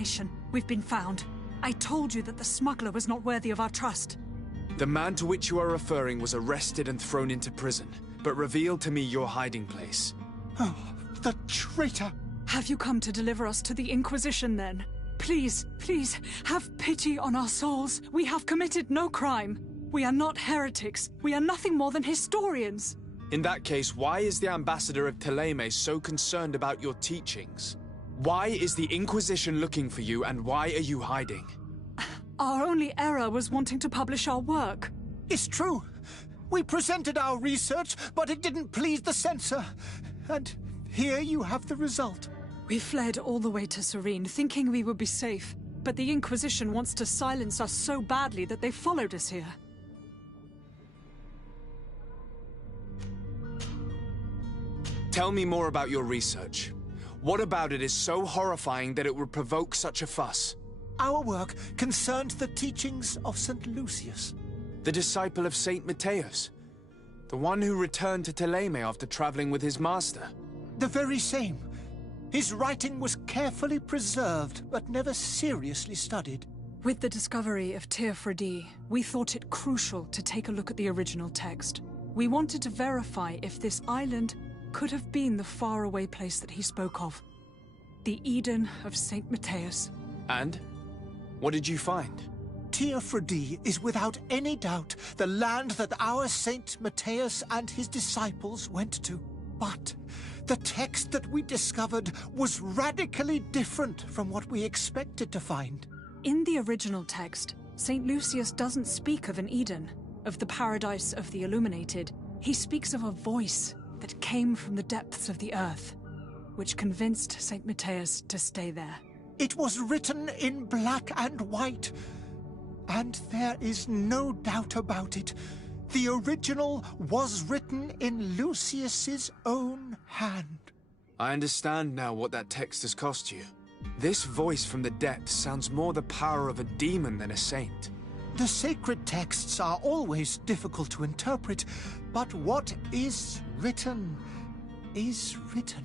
explanation. We've been found. I told you that the smuggler was not worthy of our trust. The man to which you are referring was arrested and thrown into prison, but revealed to me your hiding place. Oh, the traitor! Have you come to deliver us to the Inquisition, then? Please, please, have pity on our souls. We have committed no crime. We are not heretics. We are nothing more than historians. In that case, why is the ambassador of Thélème so concerned about your teachings? Why is the Inquisition looking for you, and why are you hiding? Our only error was wanting to publish our work. It's true. We presented our research, but it didn't please the censor. And here you have the result. We fled all the way to Serene, thinking we would be safe. But the Inquisition wants to silence us so badly that they followed us here. Tell me more about your research. What about it is so horrifying that it would provoke such a fuss? Our work concerned the teachings of St. Lucius. The disciple of St. Matthias? The one who returned to Thélème after traveling with his master? The very same. His writing was carefully preserved, but never seriously studied. With the discovery of Teofredi, we thought it crucial to take a look at the original text. We wanted to verify if this island could have been the faraway place that he spoke of. The Eden of St. Matthias. And? What did you find? Teofredi is without any doubt the land that our Saint Matthias and his disciples went to. But the text that we discovered was radically different from what we expected to find. In the original text, St. Lucius doesn't speak of an Eden, of the paradise of the illuminated. He speaks of a voice that came from the depths of the earth, which convinced St. Matthias to stay there. It was written in black and white, and there is no doubt about it. The original was written in Lucius's own hand. I understand now what that text has cost you. This voice from the depths sounds more the power of a demon than a saint. The sacred texts are always difficult to interpret, but what is written is written.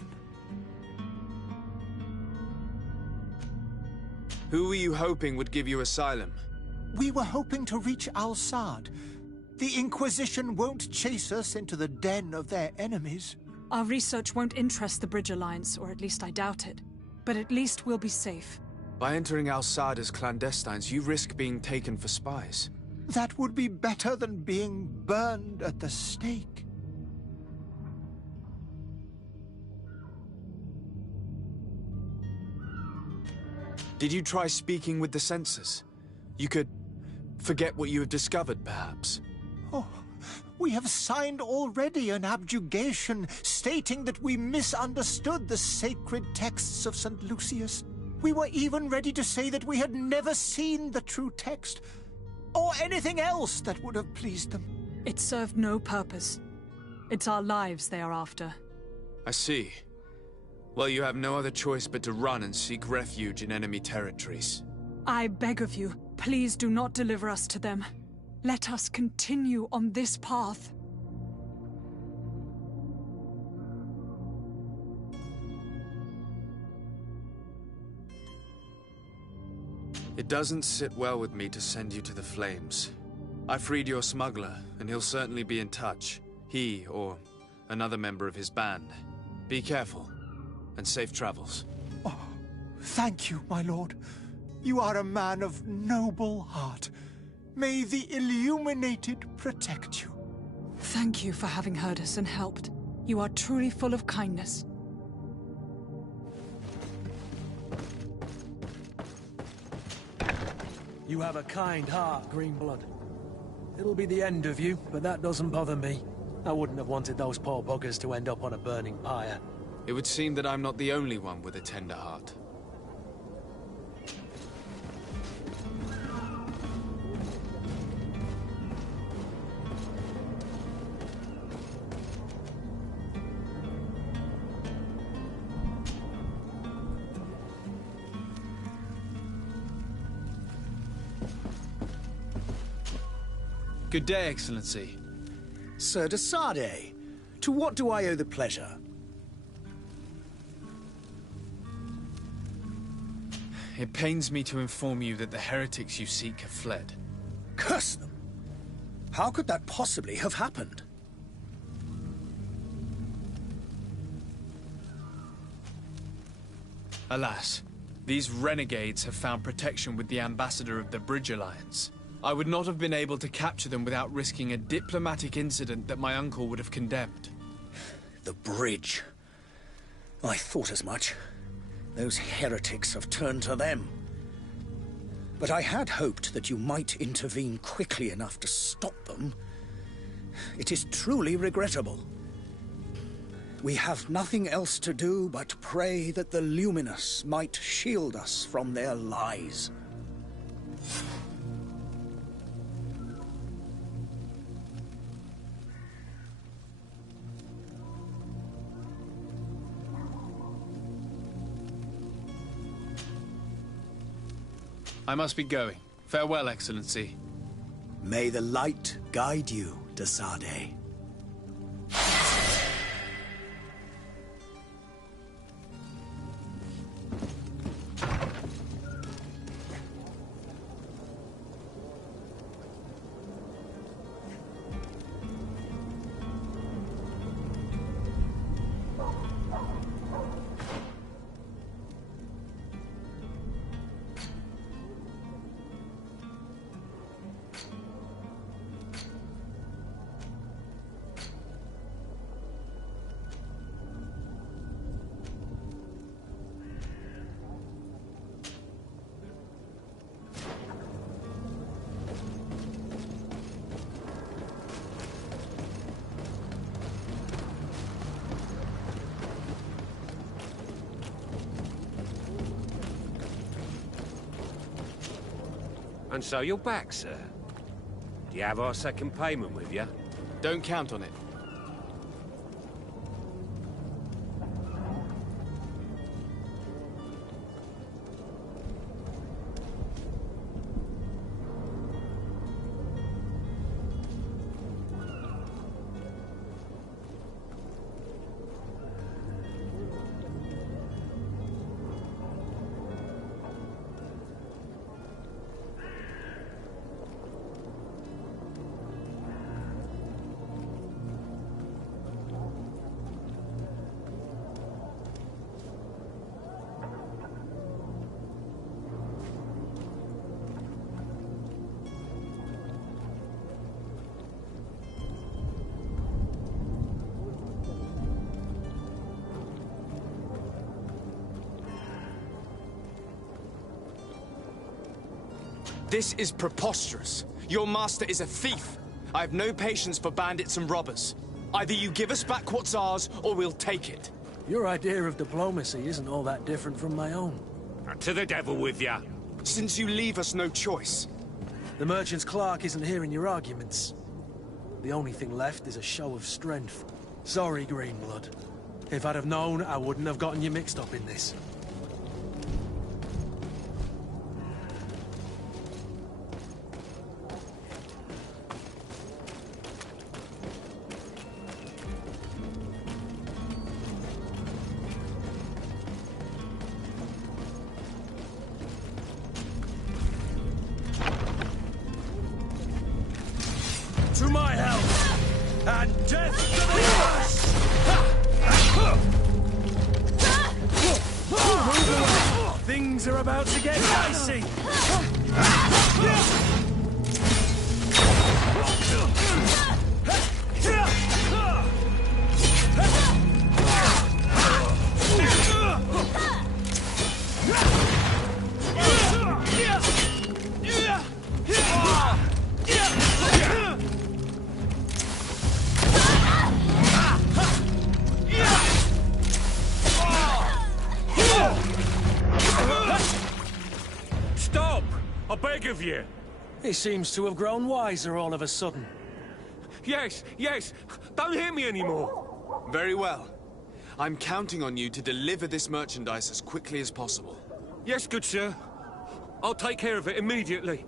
Who were you hoping would give you asylum? We were hoping to reach Al-Sad. The Inquisition won't chase us into the den of their enemies. Our research won't interest the Bridge Alliance, or at least I doubt it. But at least we'll be safe. By entering Al-Sad as clandestines, you risk being taken for spies. That would be better than being burned at the stake. Did you try speaking with the censors? You could forget what you have discovered, perhaps. Oh, we have signed already an abjugation stating that we misunderstood the sacred texts of St. Lucius. We were even ready to say that we had never seen the true text, or anything else that would have pleased them. It served no purpose. It's our lives they are after. I see. Well, you have no other choice but to run and seek refuge in enemy territories. I beg of you, please do not deliver us to them. Let us continue on this path. It doesn't sit well with me to send you to the flames. I freed your smuggler, and he'll certainly be in touch. He, or another member of his band. Be careful, and safe travels. Oh, thank you, my lord. You are a man of noble heart. May the Illuminated protect you. Thank you for having heard us and helped. You are truly full of kindness. You have a kind heart, Greenblood. It'll be the end of you, but that doesn't bother me. I wouldn't have wanted those poor buggers to end up on a burning pyre. It would seem that I'm not the only one with a tender heart. Good day, Excellency. Sir de Sardet, to what do I owe the pleasure? it pains me to inform you that the heretics you seek have fled. Curse them! How could that possibly have happened? Alas, these renegades have found protection with the ambassador of the Bridge Alliance. I would not have been able to capture them without risking a diplomatic incident that my uncle would have condemned. The bridge. I thought as much. Those heretics have turned to them. But I had hoped that you might intervene quickly enough to stop them. It is truly regrettable. We have nothing else to do but pray that the Luminous might shield us from their lies. I must be going. Farewell, Excellency. May the light guide you, Desade. And so you're back, sir. Do you have our second payment with you? Don't count on it. This is preposterous. Your master is a thief. I have no patience for bandits and robbers. Either you give us back what's ours, or we'll take it. Your idea of diplomacy isn't all that different from my own. To the devil with ya. Since you leave us no choice. The merchant's clerk isn't hearing your arguments. The only thing left is a show of strength. Sorry, Greenblood. If I'd have known, I wouldn't have gotten you mixed up in this. To my help! And death to the rest! Move away! Things are about to get dicey! Stop! I beg of you! He seems to have grown wiser all of a sudden. Yes, yes! Don't hit me anymore! Very well. I'm counting on you to deliver this merchandise as quickly as possible. Yes, good sir. I'll take care of it immediately.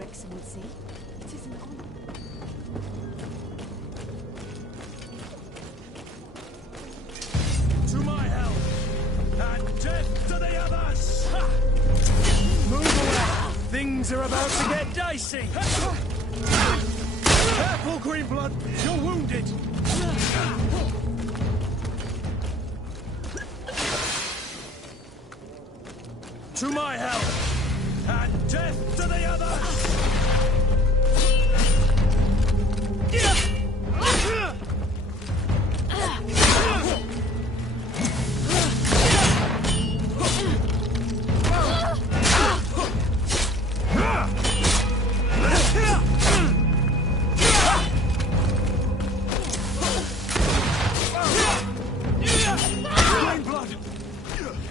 Your Excellency. It is an honor. To my help, and death to the others! Ha! Move away! Things are about to get dicey! Careful, Greenblood! You're wounded! To my help, and death to the others!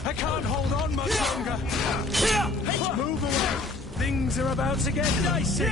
I can't hold on much longer. Move away. Things are about to get dicey.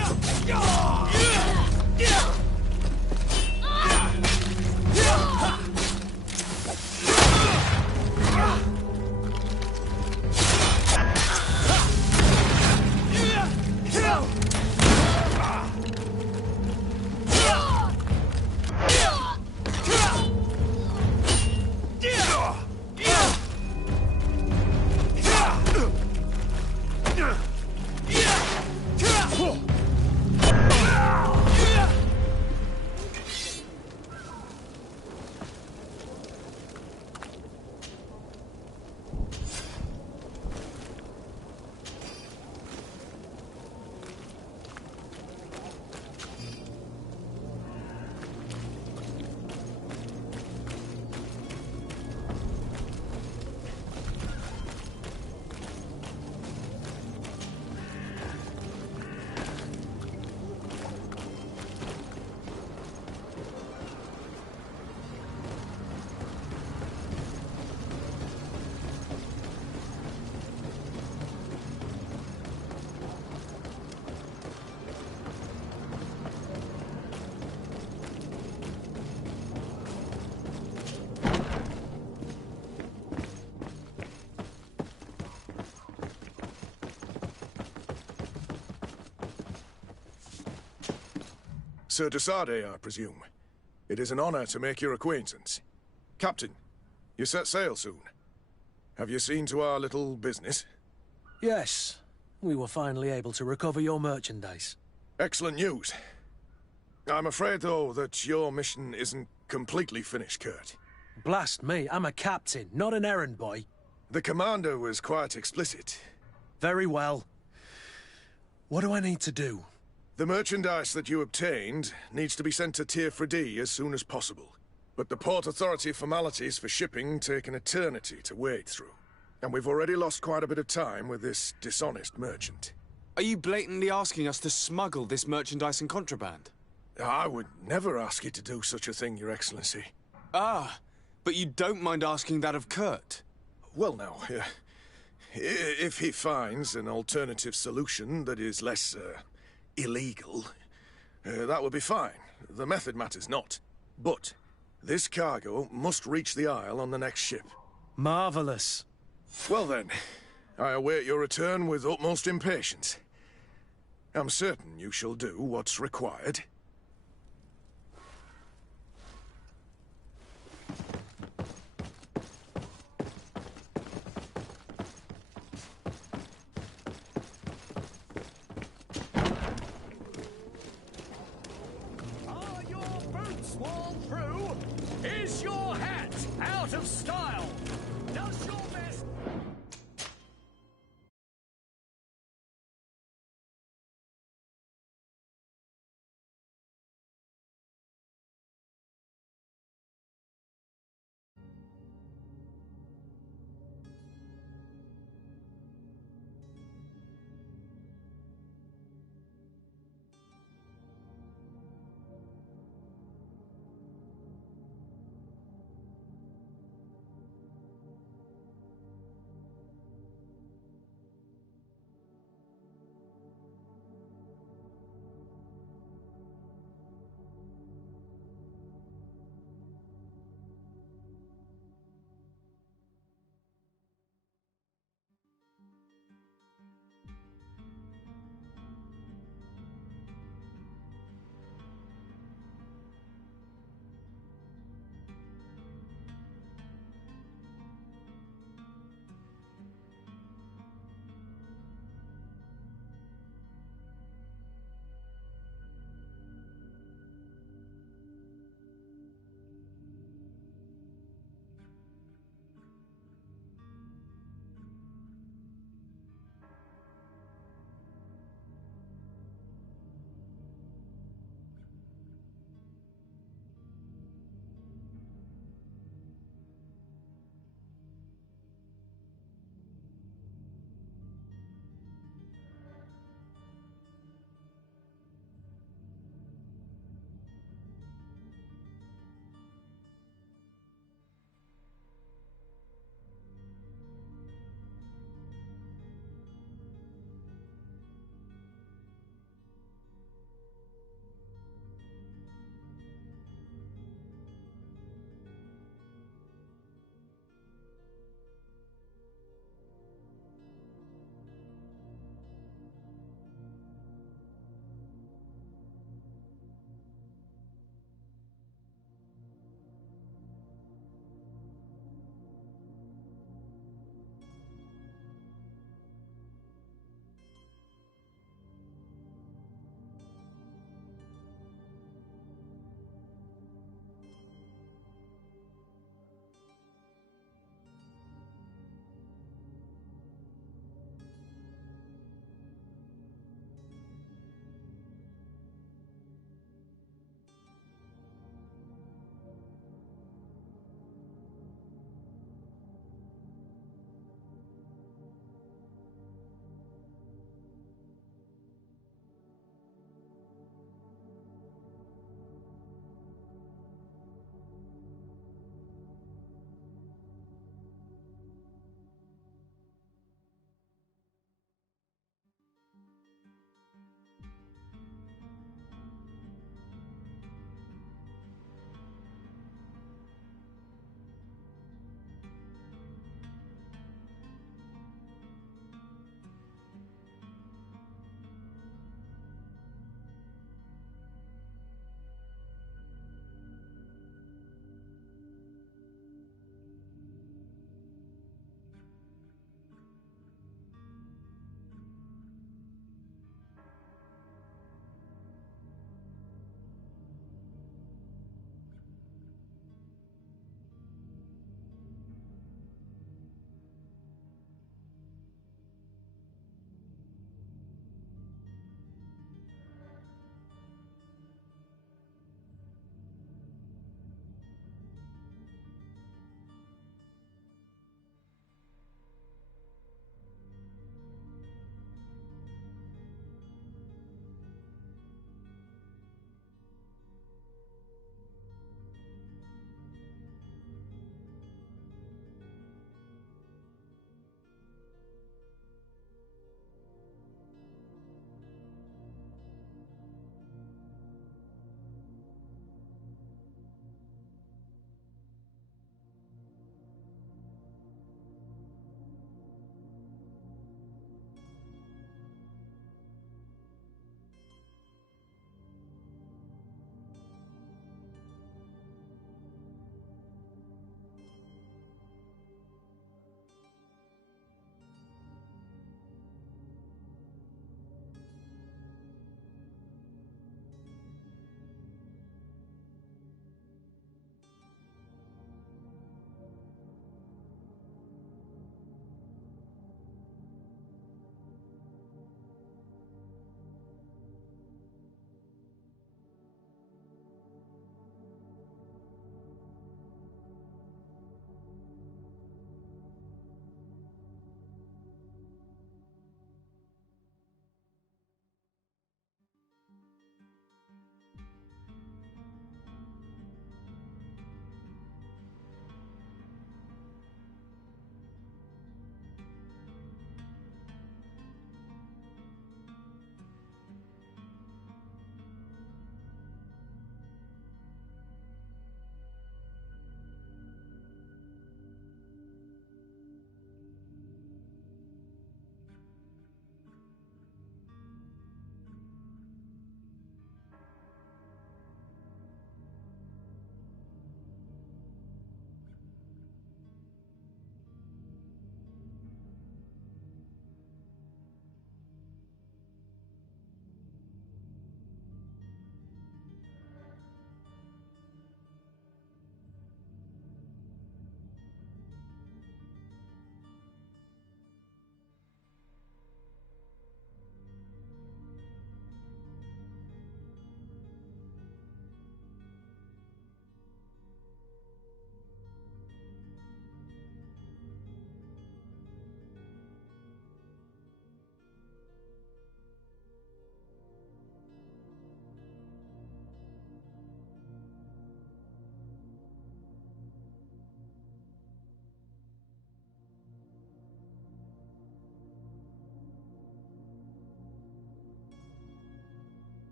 Sir Desade, I presume. It is an honor to make your acquaintance. Captain, you set sail soon. Have you seen to our little business? Yes. We were finally able to recover your merchandise. Excellent news. I'm afraid, though, that your mission isn't completely finished, Kurt. Blast me, I'm a captain, not an errand boy. The commander was quite explicit. Very well. What do I need to do? The merchandise that you obtained needs to be sent to Tier 4D as soon as possible. But the Port Authority formalities for shipping take an eternity to wade through. And we've already lost quite a bit of time with this dishonest merchant. Are you blatantly asking us to smuggle this merchandise in contraband? I would never ask you to do such a thing, Your Excellency. Ah, but you don't mind asking that of Kurt? Well, now, if he finds an alternative solution that is less, illegal, that would be fine. The method matters not. But this cargo must reach the Isle on the next ship. Marvelous. Well then, I await your return with utmost impatience. I'm certain you shall do what's required. Are your boots worn through? Is your hat out of style? Does your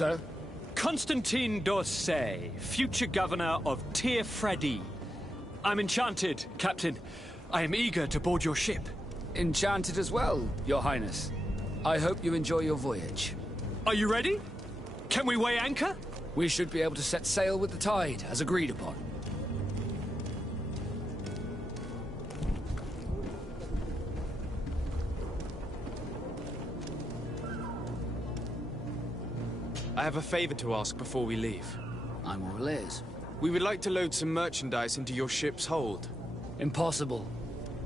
sir? Constantine d'Orsay, future governor of Tir-Fredi. I'm enchanted, Captain. I am eager to board your ship. Enchanted as well, Your Highness. I hope you enjoy your voyage. Are you ready? Can we weigh anchor? We should be able to set sail with the tide, as agreed upon. I have a favor to ask before we leave. I'm all ears. We would like to load some merchandise into your ship's hold. Impossible.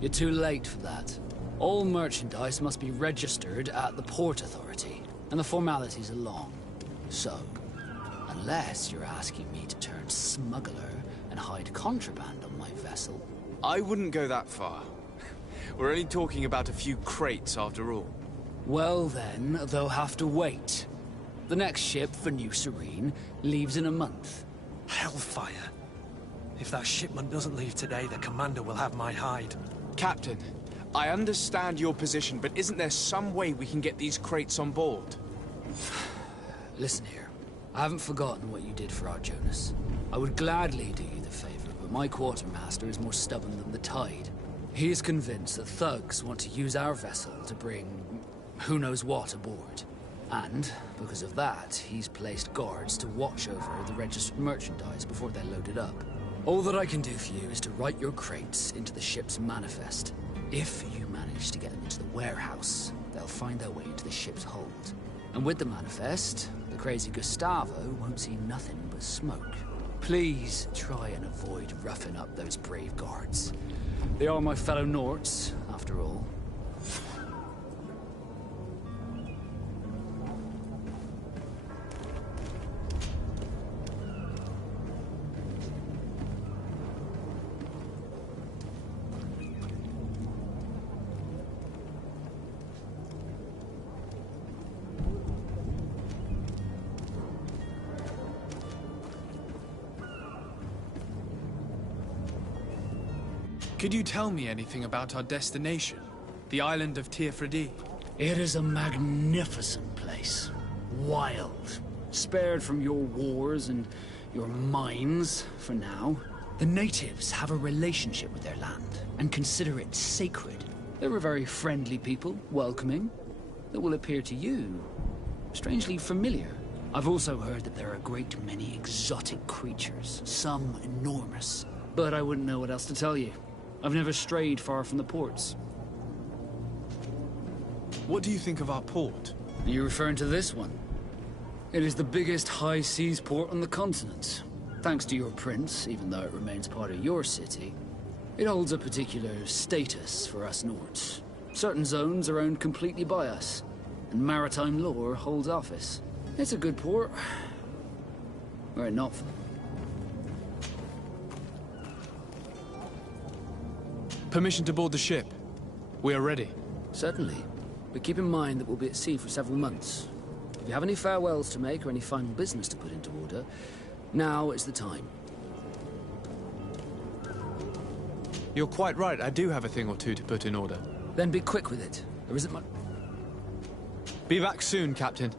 You're too late for that. All merchandise must be registered at the Port Authority, and the formalities are long. So, unless you're asking me to turn smuggler and hide contraband on my vessel... I wouldn't go that far. We're only talking about a few crates after all. Well then, they'll have to wait. The next ship for New Serene leaves in a month. Hellfire. If that shipment doesn't leave today, the commander will have my hide. Captain, I understand your position, but isn't there some way we can get these crates on board? Listen here. I haven't forgotten what you did for our Jonas. I would gladly do you the favor, but my quartermaster is more stubborn than the tide. He is convinced that thugs want to use our vessel to bring who knows what aboard. And, because of that, he's placed guards to watch over the registered merchandise before they're loaded up. All that I can do for you is to write your crates into the ship's manifest. If you manage to get them into the warehouse, they'll find their way into the ship's hold. And with the manifest, the crazy Gustavo won't see nothing but smoke. Please try and avoid roughing up those brave guards. They are my fellow Norts, after all. Could you tell me anything about our destination? The island of Tir-Fredi? It is a magnificent place. Wild. Spared from your wars and your mines, for now. The natives have a relationship with their land, and consider it sacred. They're a very friendly people, welcoming, that will appear to you strangely familiar. I've also heard that there are a great many exotic creatures, some enormous. But I wouldn't know what else to tell you. I've never strayed far from the ports. What do you think of our port? Are you referring to this one? It is the biggest high seas port on the continent. Thanks to your prince, even though it remains part of your city, it holds a particular status for us Nords. Certain zones are owned completely by us, and maritime law holds office. It's a good port. Were it not for... Permission to board the ship. We are ready. Certainly. But keep in mind that we'll be at sea for several months. If you have any farewells to make or any final business to put into order, now is the time. You're quite right. I do have a thing or two to put in order. Then be quick with it. There isn't much... Be back soon, Captain.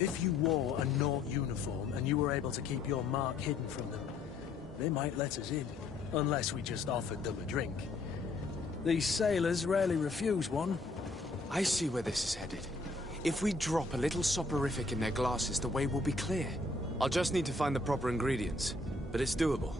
If you wore a Nort uniform and you were able to keep your mark hidden from them, they might let us in, unless we just offered them a drink. These sailors rarely refuse one. I see where this is headed. If we drop a little soporific in their glasses, the way will be clear. I'll just need to find the proper ingredients, but it's doable.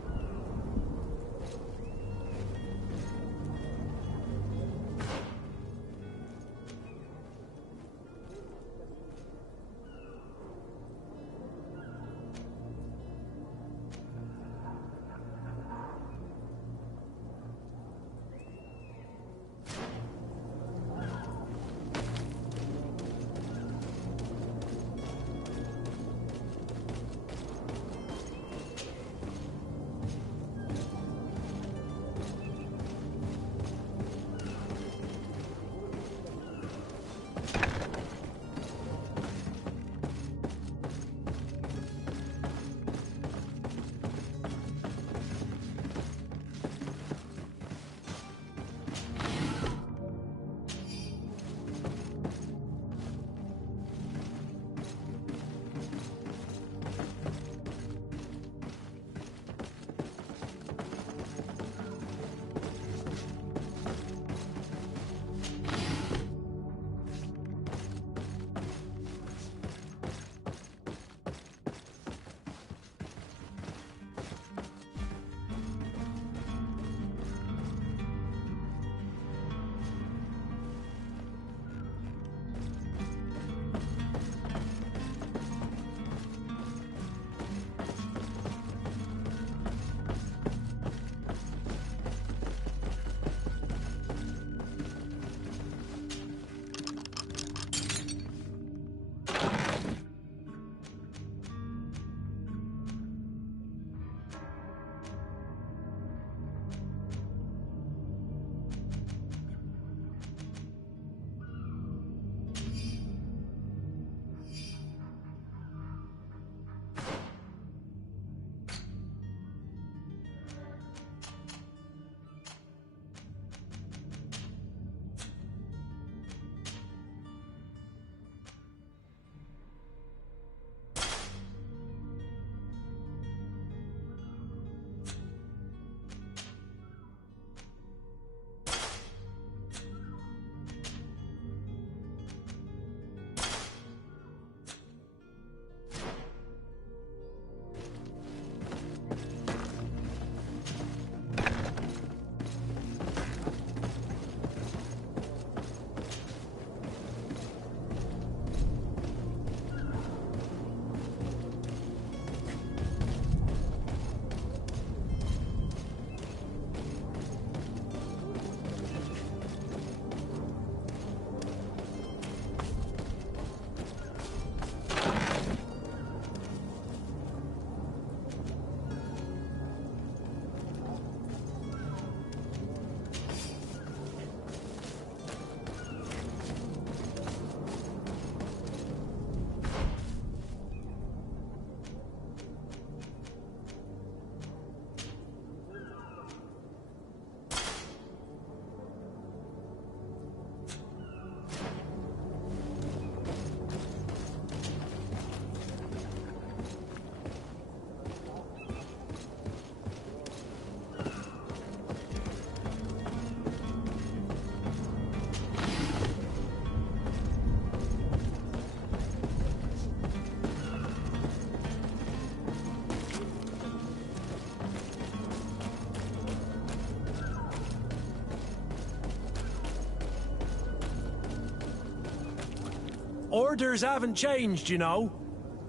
Orders haven't changed, you know.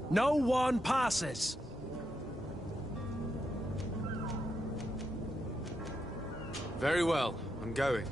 No one passes. Very well. I'm going.